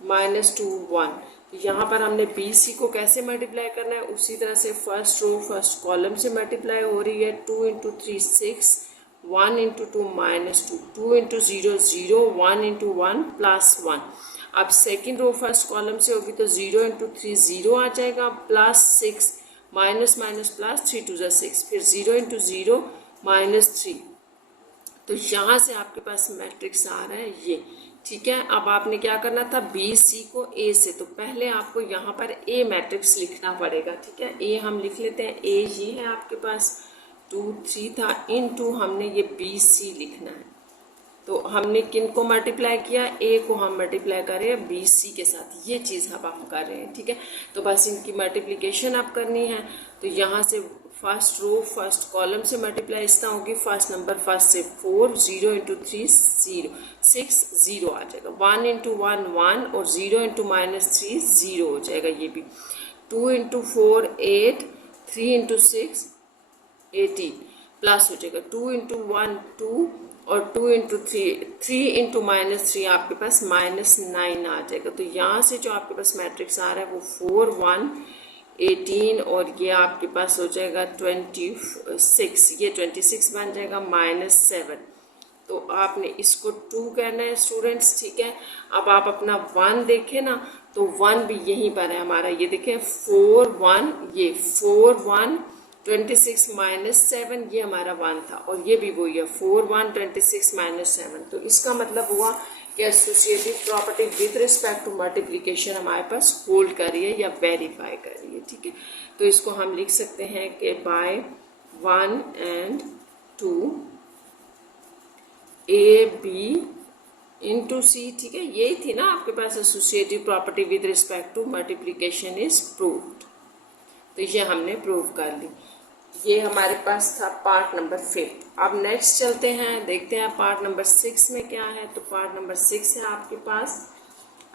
-2 1। यहाँ पर हमने बी सी को कैसे मल्टीप्लाई करना है, उसी तरह से फर्स्ट रो फर्स्ट कॉलम से मल्टीप्लाई हो रही है। 2 इंटू 3 6, 1 इंटू 2 -2, 2 इंटू 0 0, 1 इंटू 1 +1। अब सेकेंड रो फर्स्ट कॉलम से होगी, तो 0 इंटू 3 0 आ जाएगा, +6 -++3 2 6, फिर 0 इंटू 0 -3। तो यहाँ से आपके पास मैट्रिक्स आ रहा है ये, ठीक है। अब आपने क्या करना था, बी सी को ए से, तो पहले आपको यहाँ पर ए मैट्रिक्स लिखना पड़ेगा, ठीक है। ए हम लिख लेते हैं, ए ये है आपके पास 2 3 था, इनटू हमने ये बी सी लिखना है। तो हमने किन को मल्टीप्लाई किया, ए को हम मल्टीप्लाई कर रहे हैं बी सी के साथ, ये चीज़ अब हम कर रहे हैं, ठीक है। तो बस इनकी मल्टीप्लिकेशन आप करनी है। तो यहाँ से फर्स्ट रो फर्स्ट कॉलम से मल्टीप्लाई इस तरह होगी, फर्स्ट नंबर फर्स्ट से 4, 0 इंटू 3 0, 6 0 आ जाएगा, 1 इंटू 1 1 और 0 इंटू -3 0 हो जाएगा ये भी, 2 इंटू 4 8, 3 इंटू 6 18 प्लस हो जाएगा, 2 इंटू 1 2 और 2 इंटू 3 इंटू -3 आपके पास -9 आ जाएगा। तो यहाँ से जो आपके पास मैट्रिक्स आ रहा है वो 4 1 18 और ये आपके पास हो जाएगा 26, ये 26 बन जाएगा -7। तो आपने इसको 2 कहना है स्टूडेंट्स, ठीक है। अब आप अपना 1 देखें ना, तो 1 भी यहीं पर है हमारा, ये देखें 4 1, ये 4 1 26 -7 ये हमारा 1 था, और ये भी वही है 4 1 26 -7। तो इसका मतलब हुआ कि associative property with respect to multiplication हमारे पास होल्ड कर रही है या वेरीफाई कर रही है, ठीक है। तो इसको हम लिख सकते हैं कि by 1 and 2 A B into C, ठीक है। यही थी ना आपके पास associative property with respect to multiplication is proved. तो ये हमने प्रूव कर ली। ये हमारे पास था पार्ट नंबर 5। अब नेक्स्ट चलते हैं, देखते हैं पार्ट नंबर 6 में क्या है। तो पार्ट नंबर 6 है आपके पास।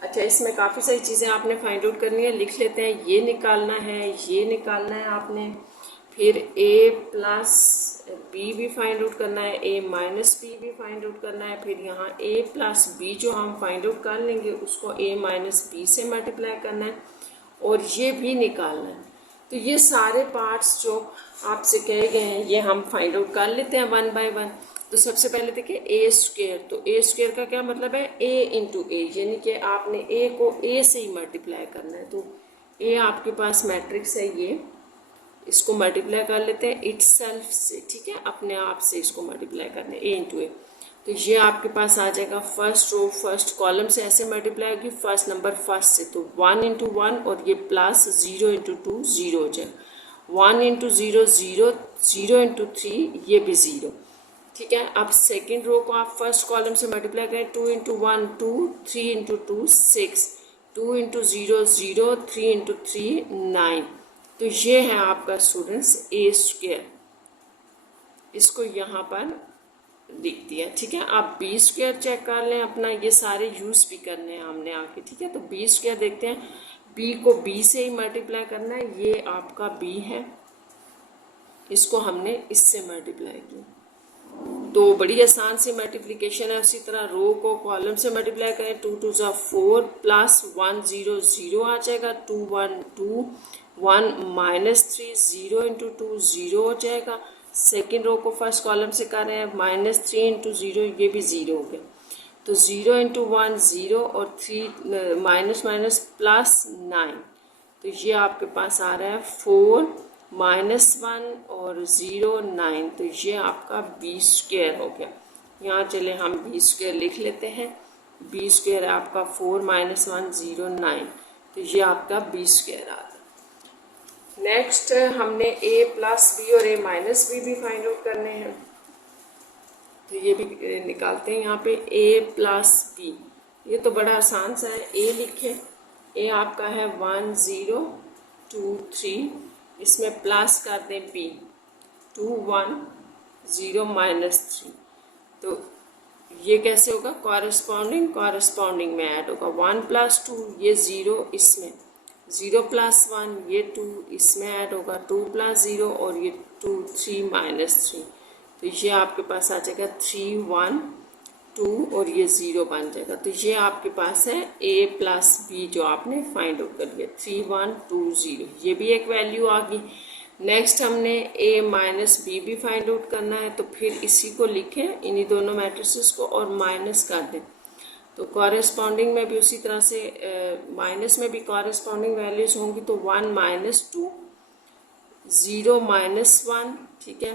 अच्छा, इसमें काफ़ी सारी चीज़ें आपने फाइंड आउट करनी है, लिख लेते हैं। ये निकालना है, ये निकालना है आपने, फिर a प्लस बी भी फाइंड आउट करना है, a माइनस बी भी फाइंड आउट करना है, फिर यहाँ a प्लस बी जो हम फाइंड आउट कर लेंगे उसको a माइनस बी से मल्टीप्लाई करना है, और ये भी निकालना है। तो ये सारे पार्ट्स जो आपसे कहे गए हैं ये हम फाइंड आउट कर लेते हैं 1 बाय 1। तो सबसे पहले देखिए ए स्क्वेयर। तो ए स्क्वेयर का क्या मतलब है, ए इंटू ए, यानी कि आपने ए को ए से ही मल्टीप्लाई करना है। तो ए आपके पास मैट्रिक्स है ये, इसको मल्टीप्लाई कर लेते हैं इटसेल्फ से, ठीक है, अपने आप से इसको मल्टीप्लाई करना है ए इंटू ए। तो ये आपके पास आ जाएगा फर्स्ट रो फर्स्ट कॉलम से ऐसे मल्टीप्लाई होगी, फर्स्ट नंबर फर्स्ट से, तो 1 इंटू 1 और ये प्लस 0 इंटू 2 0 हो जाएगा, 1 इंटू 0 0, 0 इंटू 3 ये भी 0, ठीक है। अब सेकेंड रो को आप फर्स्ट कॉलम से मल्टीप्लाई करें, 2 इंटू 1 2, 3 इंटू 2 6, 2 इंटू 0 0, 3 इंटू 3 9। तो ये है आपका स्टूडेंट्स ए स्क्वेयर, इसको यहाँ पर लिख दिया, ठीक है। आप बी स्क्वेयर चेक कर लें अपना, ये सारे यूज भी करने हैं हमने आके, ठीक है। तो बी स्क्वेयर देखते हैं, बी को बी से ही मल्टीप्लाई करना है, ये आपका बी है, इसको हमने इससे मल्टीप्लाई किया। तो बड़ी आसान सी मल्टीप्लिकेशन है। उसी तरह रो को कॉलम से मल्टीप्लाई करें, 2 2 जा 4 प्लस 1 0 0 आ जाएगा, 2 1 2 1 -3 0 इंटू 2 0 हो जाएगा। सेकेंड रो को फर्स्ट कॉलम से कर रहे हैं, -3 इंटू 0 ये भी 0 हो गया, तो 0 इंटू 1 0 और 3 माइनस माइनस प्लस 9। तो ये आपके पास आ रहा है 4 -1 और 0 9। तो ये आपका बी स्क्वेयर हो गया। यहाँ चले हम बी स्क्वेयर लिख लेते हैं, बी स्क्वेयर आपका 4 -1 0 9। तो ये आपका बी स्क्वेयर आ गया। नेक्स्ट हमने a प्लस बी और a माइनस बी भी फाइंड आउट करने हैं, तो ये भी निकालते हैं। यहाँ पे a प्लस बी, ये तो बड़ा आसान सा है, a लिखें, a आपका है 1 0 2 3, इसमें प्लस कर दें b 2 1 0 -3। तो ये कैसे होगा, कॉरस्पॉन्डिंग में ऐड होगा, 1 + 2 ये 0 इसमें, 0 + 1 ये 2 इसमें ऐड होगा, 2 + 0 और ये 2 3 -3। तो ये आपके पास आ जाएगा 3 1 2 और ये 0 बन जाएगा। तो ये आपके पास है a प्लस बी जो आपने फाइंड आउट कर लिया, 3 1 2 0, ये भी एक वैल्यू आ गई। नेक्स्ट हमने a माइनस बी भी फाइंड आउट करना है, तो फिर इसी को लिखें, इन्हीं दोनों मैट्रिसेस को, और माइनस कर दें। तो कॉरेस्पॉन्डिंग में भी उसी तरह से माइनस में भी कॉरेस्पॉन्डिंग वैल्यूज होंगी, तो 1 -2 0 -1, ठीक है,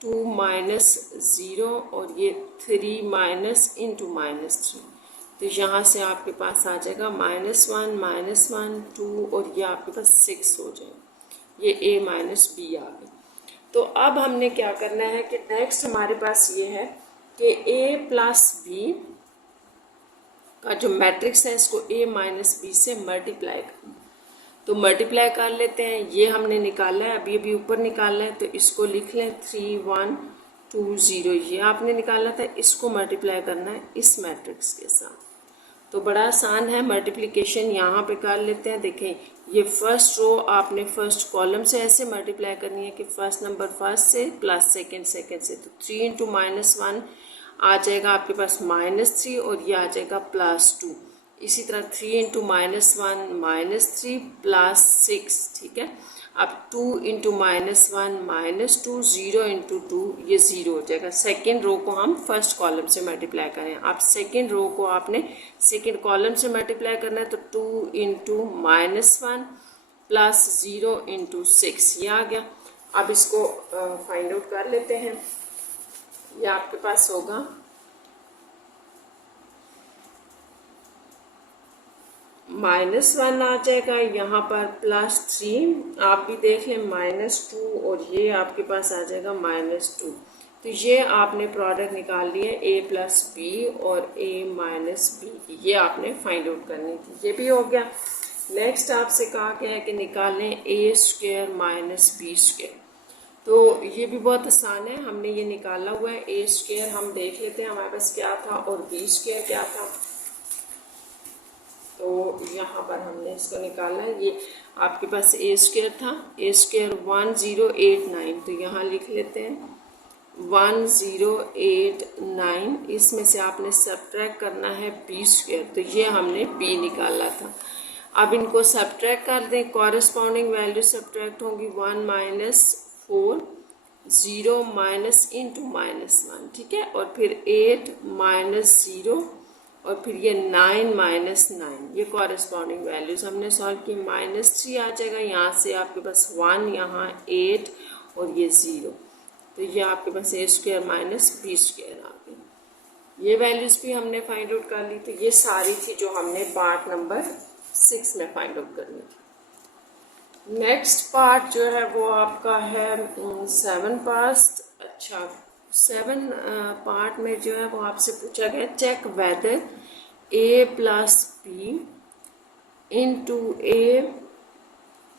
2 -0 और ये 3 माइनस इंटू -3। तो यहाँ से आपके पास आ जाएगा -1 -1 2 और ये आपके पास 6 हो जाएगा, ये a माइनस बी आ गई। तो अब हमने क्या करना है कि नेक्स्ट हमारे पास ये है कि ए प्लस बी का जो मैट्रिक्स है इसको ए माइनस बी से मल्टीप्लाई करना। तो मल्टीप्लाई कर लेते हैं, ये हमने निकाला है, अभी अभी ऊपर निकाला है, तो इसको लिख लें 3 1 2 0, ये आपने निकाला था, इसको मल्टीप्लाई करना है इस मैट्रिक्स के साथ। तो बड़ा आसान है, मल्टीप्लिकेशन यहाँ पे कर लेते हैं। देखें, ये फर्स्ट रो आपने फर्स्ट कॉलम से ऐसे मल्टीप्लाई करनी है कि फर्स्ट नंबर फर्स्ट से प्लस सेकंड सेकंड से। तो 3 इंटू -1 आ जाएगा आपके पास -3 और ये आ जाएगा +2। इसी तरह 3 इंटू -1 -3 +6, ठीक है। अब 2 इंटू -1 -2, 0 इंटू 2 ये 0 हो जाएगा। सेकेंड रो को हम फर्स्ट कॉलम से मल्टीप्लाई करें। अब सेकेंड रो को आपने सेकेंड कॉलम से मल्टीप्लाई करना है, तो 2 इंटू -1 प्लस 0 इंटू 6 ये आ गया। अब इसको फाइंड आउट कर लेते हैं। ये आपके पास होगा -1 आ जाएगा, यहाँ पर +3, आप भी देख लें -2, और ये आपके पास आ जाएगा -2। तो ये आपने प्रोडक्ट निकाल ली है a प्लस बी और a माइनस बी की, ये आपने फाइंड आउट करनी थी। ये भी हो गया। नेक्स्ट आपसे कहा गया है कि निकालें a² माइनस b²। तो ये भी बहुत आसान है, हमने ये निकाला हुआ है। a² हम देख लेते हैं हमारे पास क्या था और b² क्या था। तो यहाँ पर हमने इसको निकाला है। ये आपके पास a² था, a² 1089, तो यहाँ लिख लेते हैं 1089। इसमें से आपने सब्ट्रैक्ट करना है b², तो ये हमने b निकाला था। अब इनको सब्ट्रैक्ट कर दें, कॉरेस्पॉन्डिंग वैल्यू सब्ट्रैक्ट होंगी 1 - 4 0 माइनस इंटू -1, ठीक है। और फिर 8 - 0 और फिर ये 9 - 9, ये कॉरेस्पॉन्डिंग वैल्यूज हमने सॉल्व की। -3 आ जाएगा, यहाँ से आपके पास 1, यहाँ 8 और ये 0, तो ये आपके पास a² माइनस b² आ गई। ये वैल्यूज भी हमने फाइंड आउट कर ली। तो ये सारी थी जो हमने पार्ट नंबर 6 में फाइंड आउट करनी थी। नेक्स्ट पार्ट जो है वो आपका है 7 पास्ट। अच्छा, 7 पार्ट में जो है वो आपसे पूछा गया check whether a plus b into a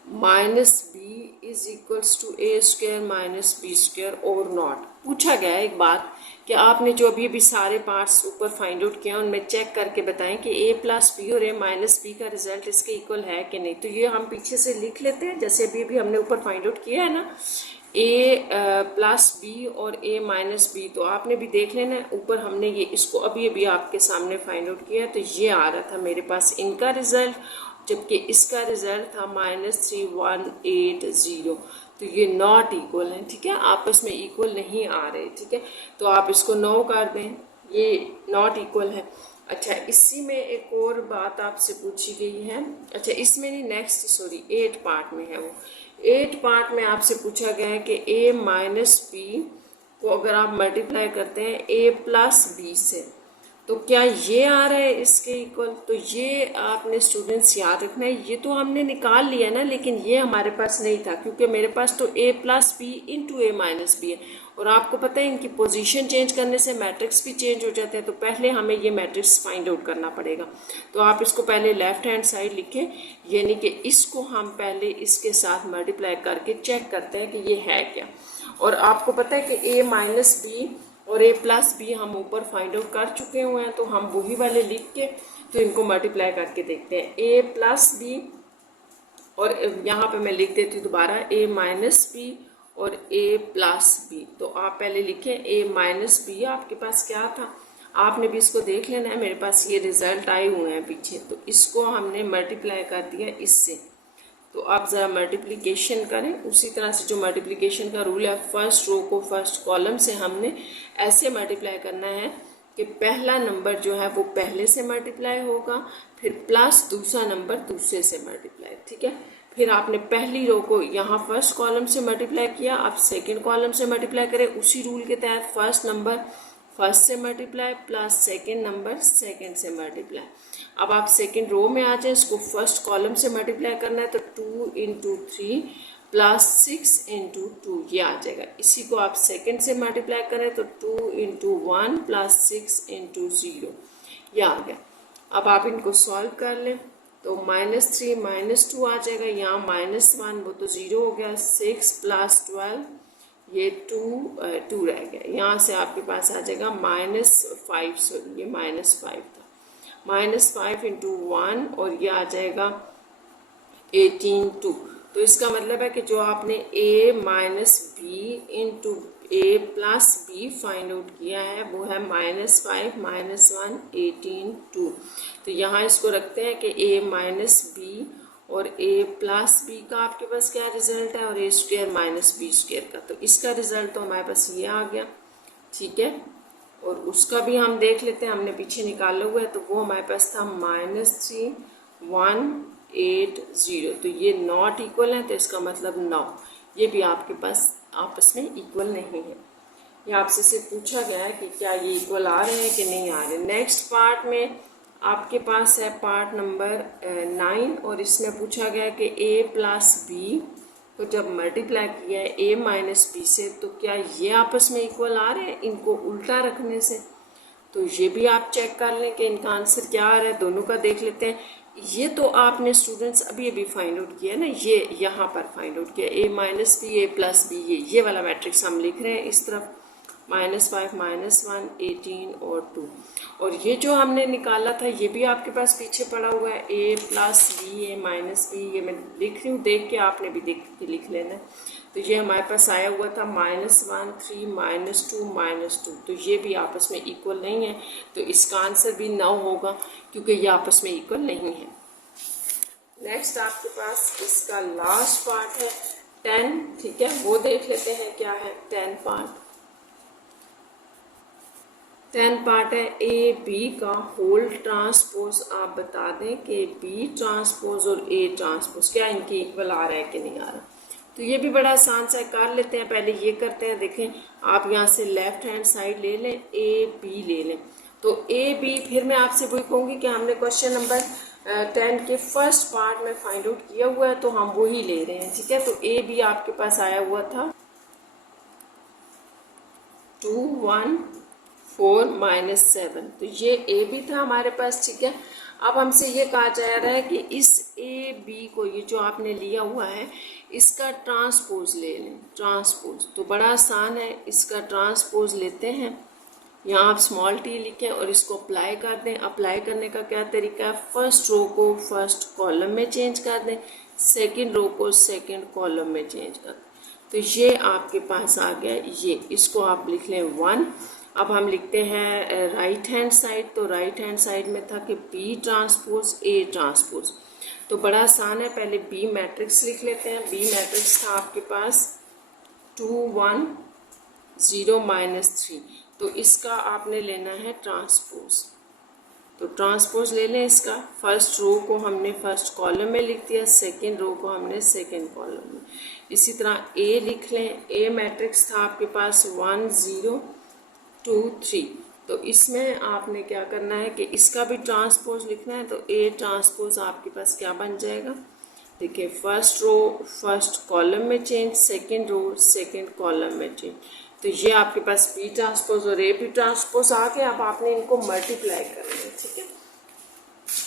minus b is equals to a² minus b² और नॉट। पूछा गया है एक बात कि आपने जो अभी सारे पार्ट्स ऊपर फाइंड आउट किया उनमें चेक करके बताएं कि a प्लस बी और a माइनस बी का रिजल्ट इसके इक्वल है कि नहीं। तो ये हम पीछे से लिख लेते हैं, जैसे अभी हमने ऊपर फाइंड आउट किया है ना, a प्लस बी और a माइनस बी। तो आपने भी देख लेना है, ऊपर हमने ये इसको अभी आपके सामने फाइंड आउट किया, तो ये आ रहा था मेरे पास इनका रिजल्ट, जबकि इसका रिजल्ट था -3180। तो ये नॉट इक्वल है, ठीक है, आपस में इक्वल नहीं आ रहे, ठीक है। तो आप इसको नो कर दें, ये नॉट इक्वल है। अच्छा, इसी में एक और बात आपसे पूछी गई है। अच्छा, इसमें नहीं, नेक्स्ट सॉरी 8 पार्ट में है वो। 8 पार्ट में आपसे पूछा गया है कि a माइनस बी को अगर आप मल्टीप्लाई करते हैं a प्लस बी से, तो क्या ये आ रहा है इसके इक्वल। तो ये आपने स्टूडेंट्स याद रखना है, ये तो हमने निकाल लिया ना, लेकिन ये हमारे पास नहीं था, क्योंकि मेरे पास तो a plus b into a minus b है, और आपको पता है इनकी पोजीशन चेंज करने से मैट्रिक्स भी चेंज हो जाते हैं। तो पहले हमें ये मैट्रिक्स फाइंड आउट करना पड़ेगा। तो आप इसको पहले लेफ्ट हैंड साइड लिखें, यानी कि इसको हम पहले इसके साथ मल्टीप्लाई करके चेक करते हैं कि ये है क्या। और आपको पता है कि a माइनस बी और a प्लस बी हम ऊपर फाइंड आउट कर चुके हुए हैं, तो हम वही वाले लिख के तो इनको मल्टीप्लाई करके देखते हैं। a प्लस बी, और यहाँ पे मैं लिख देती हूँ दोबारा a माइनस बी और a प्लस बी। तो आप पहले लिखें a माइनस बी, आपके पास क्या था आपने भी इसको देख लेना है। मेरे पास ये रिजल्ट आए हुए हैं पीछे, तो इसको हमने मल्टीप्लाई कर दिया इससे। तो आप ज़रा मल्टीप्लिकेशन करें, उसी तरह से जो मल्टीप्लिकेशन का रूल है, फर्स्ट रो को फर्स्ट कॉलम से हमने ऐसे मल्टीप्लाई करना है कि पहला नंबर जो है वो पहले से मल्टीप्लाई होगा, फिर प्लस दूसरा नंबर दूसरे से मल्टीप्लाई, ठीक है। फिर आपने पहली रो को यहाँ फर्स्ट कॉलम से मल्टीप्लाई किया, अब सेकेंड कॉलम से मल्टीप्लाई करें उसी रूल के तहत, फर्स्ट नंबर फर्स्ट से multiply plus second number second से मल्टीप्लाई। अब आप सेकेंड रो में आ जाए, इसको फर्स्ट कॉलम से मल्टीप्लाई करना है, तो 2 इंटू 3 प्लस 6 इंटू 2 ये आ जाएगा। इसी को आप सेकेंड से मल्टीप्लाई करें तो 2 इंटू 1 प्लस 6 इंटू 0 ये आ गया। अब आप इनको सॉल्व कर लें तो -3 -2 आ जाएगा, यहाँ -1 वो तो 0 हो गया, 6 प्लस 12 ये 2 रह गया, यहाँ से आपके पास आ जाएगा -5, सॉरी ये -5 था, -5 इंटू 1 और ये आ जाएगा 18 2। तो इसका मतलब है कि जो आपने a minus b into a plus b find out किया है वो है -5 -1 18 2। तो यहाँ इसको रखते हैं कि a माइनस बी और a प्लस बी का आपके पास क्या रिजल्ट है और a square minus b square का, तो इसका रिजल्ट तो हमारे पास ये आ गया, ठीक है। और उसका भी हम देख लेते हैं, हमने पीछे निकाला हुआ है, तो वो हमारे पास था -3 1 8 0। तो ये नॉट इक्वल है, तो इसका मतलब 9, ये भी आपके पास आपस में इक्वल नहीं है। ये आपसे से पूछा गया है कि क्या ये इक्वल आ रहे हैं कि नहीं आ रहे। नेक्स्ट पार्ट में आपके पास है पार्ट नंबर 9 और इसमें पूछा गया है कि a प्लस बी को जब मल्टीप्लाई किया है a माइनस बी से तो क्या ये आपस में इक्वल आ रहे हैं इनको उल्टा रखने से। तो ये भी आप चेक कर लें कि इनका आंसर क्या आ रहा है, दोनों का देख लेते हैं। ये तो आपने स्टूडेंट्स अभी अभी फाइंड आउट किया ना, ये यहाँ पर फाइंड आउट किया a minus b a plus b, ये वाला मैट्रिक्स हम लिख रहे हैं इस तरफ, -5 -1 18 और 2। और ये जो हमने निकाला था ये भी आपके पास पीछे पड़ा हुआ है a plus b a minus b, ये मैं लिख रही हूँ, देख के आपने भी देख के लिख लेना। तो ये हमारे पास आया हुआ था -1 3 -2 -2, तो ये भी आपस में इक्वल नहीं है, तो इसका आंसर भी 9 होगा क्योंकि ये आपस में इक्वल नहीं है। नेक्स्ट आपके पास इसका लास्ट पार्ट है 10, ठीक है, वो देख लेते हैं क्या है 10 पार्ट। 10 पार्ट है ए बी का होल ट्रांसपोज, आप बता दें कि बी ट्रांसपोज और ए ट्रांसपोज क्या इनके इक्वल आ रहा है कि नहीं आ रहा। तो ये भी बड़ा आसान सा कर लेते हैं, पहले ये करते हैं। देखें आप यहाँ से लेफ्ट हैंड साइड ले लें, ए बी ले लें, तो ए बी फिर मैं आपसे वही कहूँगी कि हमने क्वेश्चन नंबर 10 के फर्स्ट पार्ट में फाइंड आउट किया हुआ है तो हम वही ले रहे हैं, ठीक है। तो ए बी आपके पास आया हुआ था 2 1 4 -7, तो ये ए बी था हमारे पास, ठीक है। अब हमसे ये कहा जा रहा है कि इस ए बी को, ये जो आपने लिया हुआ है इसका ट्रांसपोज ले लें, ट्रांसपोज। तो बड़ा आसान है, इसका ट्रांसपोज लेते हैं, यहाँ आप स्मॉल टी लिखें और इसको अप्लाई कर दें। अप्लाई करने का क्या तरीका है, फर्स्ट रो को फर्स्ट कॉलम में चेंज कर दें, सेकंड रो को सेकंड कॉलम में चेंज कर दें। तो ये आपके पास आ गया, ये इसको आप लिख लें 1। अब हम लिखते हैं राइट हैंड साइड, तो राइट हैंड साइड में था कि बी ट्रांसपोज ए ट्रांसपोज, तो बड़ा आसान है, पहले बी मैट्रिक्स लिख लेते हैं। बी मैट्रिक्स था आपके पास 2 1 0 -3, तो इसका आपने लेना है ट्रांसपोज। तो ट्रांसपोज ले लें इसका, फर्स्ट रो को हमने फर्स्ट कॉलम में लिख दिया, सेकंड रो को हमने सेकंड कॉलम में। इसी तरह ए लिख लें, ए मैट्रिक्स था आपके पास 1 0 2 3, तो इसमें आपने क्या करना है कि इसका भी ट्रांसपोज लिखना है। तो ए ट्रांसपोज आपके पास क्या बन जाएगा, देखिए फर्स्ट रो फर्स्ट कॉलम में change, second row second column में चेंज, तो ये आपके पास बी ट्रांसपोज और ए बी ट्रांसपोज आ गया। अब आपने इनको मल्टीप्लाई करना है, ठीक है।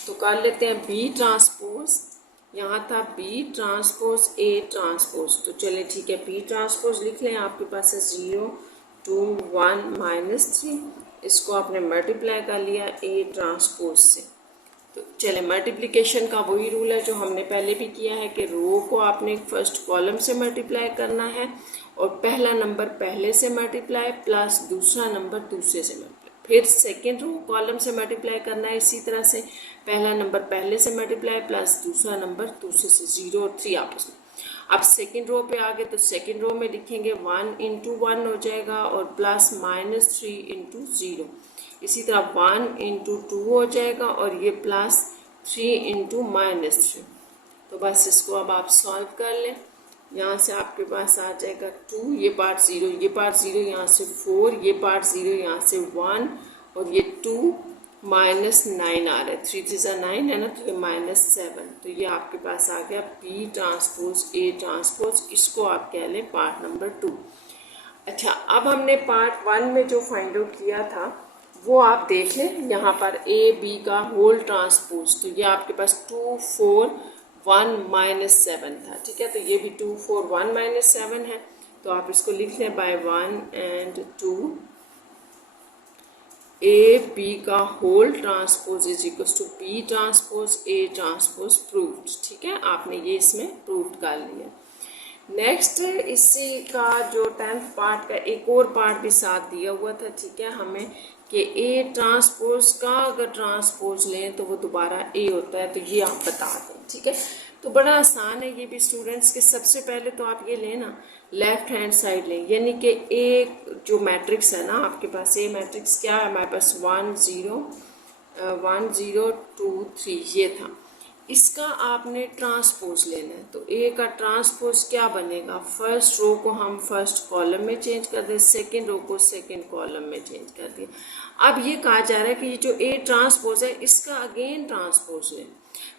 तो कर लेते हैं बी ट्रांसपोज, यहाँ था बी ट्रांसपोज ए ट्रांसपोज, तो चले ठीक है बी ट्रांसपोज लिख लें, आपके पास है 0 2 1 -3, इसको आपने मल्टीप्लाई कर लिया ए ट्रांसपोज से। तो चले मल्टीप्लिकेशन का वही रूल है जो हमने पहले भी किया है कि रो को आपने फर्स्ट कॉलम से मल्टीप्लाई करना है और पहला नंबर पहले से मल्टीप्लाई प्लस दूसरा नंबर दूसरे से मल्टीप्लाई, फिर सेकेंड रो कॉलम से मल्टीप्लाई करना है, इसी तरह से पहला नंबर पहले से मल्टीप्लाई प्लस दूसरा नंबर दूसरे से, 0 और 3 आपस में। अब सेकेंड रो पे आ गए तो सेकेंड रो में लिखेंगे 1 × 1 हो जाएगा और प्लस -3 × 0, इसी तरह 1 × 2 हो जाएगा और ये प्लस 3 × -3। तो बस इसको अब आप सॉल्व कर लें, यहाँ से आपके पास आ जाएगा 2, ये पार्ट 0, ये पार्ट 0, यहाँ से 4, ये पार्ट 0, यहाँ से 1 और ये 2 -9 आ रहा है, 3 3 9 है ना, तो ये -7, तो ये आपके पास आ गया B ट्रांसपोज A ट्रांसपोज, इसको आप कह लें पार्ट नंबर 2। अच्छा, अब हमने पार्ट 1 में जो फाइंड आउट किया था वो आप देख लें, यहाँ पर AB का होल ट्रांसपोज, तो ये आपके पास 2 4 1 -7 था, ठीक है, तो ये भी 2 4 1 -7 है, तो आप इसको लिख लें बाय 1 and 2 AB का whole transpose is equal to B transpose A transpose proved, ठीक है, आपने ये इसमें प्रूव्ड कर लिया। नेक्स्ट इसी का जो 10th पार्ट का एक और पार्ट भी साथ दिया हुआ था, ठीक है, हमें कि A ट्रांसपोज का अगर ट्रांसपोज लें तो वो दोबारा A होता है, तो ये आप बता दें, ठीक है। तो बड़ा आसान है ये भी स्टूडेंट्स के। सबसे पहले तो आप ये लेना लेफ्ट हैंड साइड लें, यानी कि A जो मैट्रिक्स है ना आपके पास, A मैट्रिक्स क्या है हमारे पास 1 0 1 0 2 3 ये था, इसका आपने ट्रांसपोज लेना है। तो ए का ट्रांसपोज क्या बनेगा, फर्स्ट रो को हम फर्स्ट कॉलम में चेंज कर दें, सेकंड रो को सेकंड कॉलम में चेंज कर दिया। अब ये कहा जा रहा है कि ये जो ए ट्रांसपोज है इसका अगेन ट्रांसपोज लें,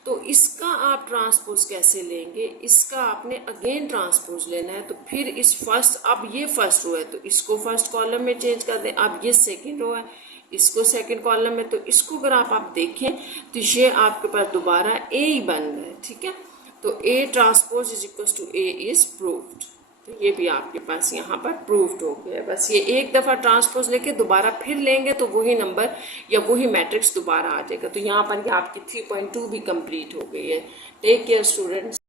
तो इसका आप ट्रांसपोज कैसे लेंगे, इसका आपने अगेन ट्रांसपोज लेना है। तो फिर इस फर्स्ट, अब ये फर्स्ट रो है तो इसको फर्स्ट कॉलम में चेंज कर दें, अब ये सेकेंड रो है इसको सेकंड कॉलम में, तो इसको अगर आप देखें तो ये आपके पास दोबारा ए ही बन रहा है, ठीक है। तो A transpose is equal to A is proved, तो ये भी आपके पास यहाँ पर प्रूव्ड हो गया। बस ये एक दफ़ा ट्रांसपोज लेके दोबारा फिर लेंगे तो वही नंबर या वही मैट्रिक्स दोबारा आ जाएगा। तो यहाँ पर ये आपकी 3.2 भी कंप्लीट हो गई है। Take care students.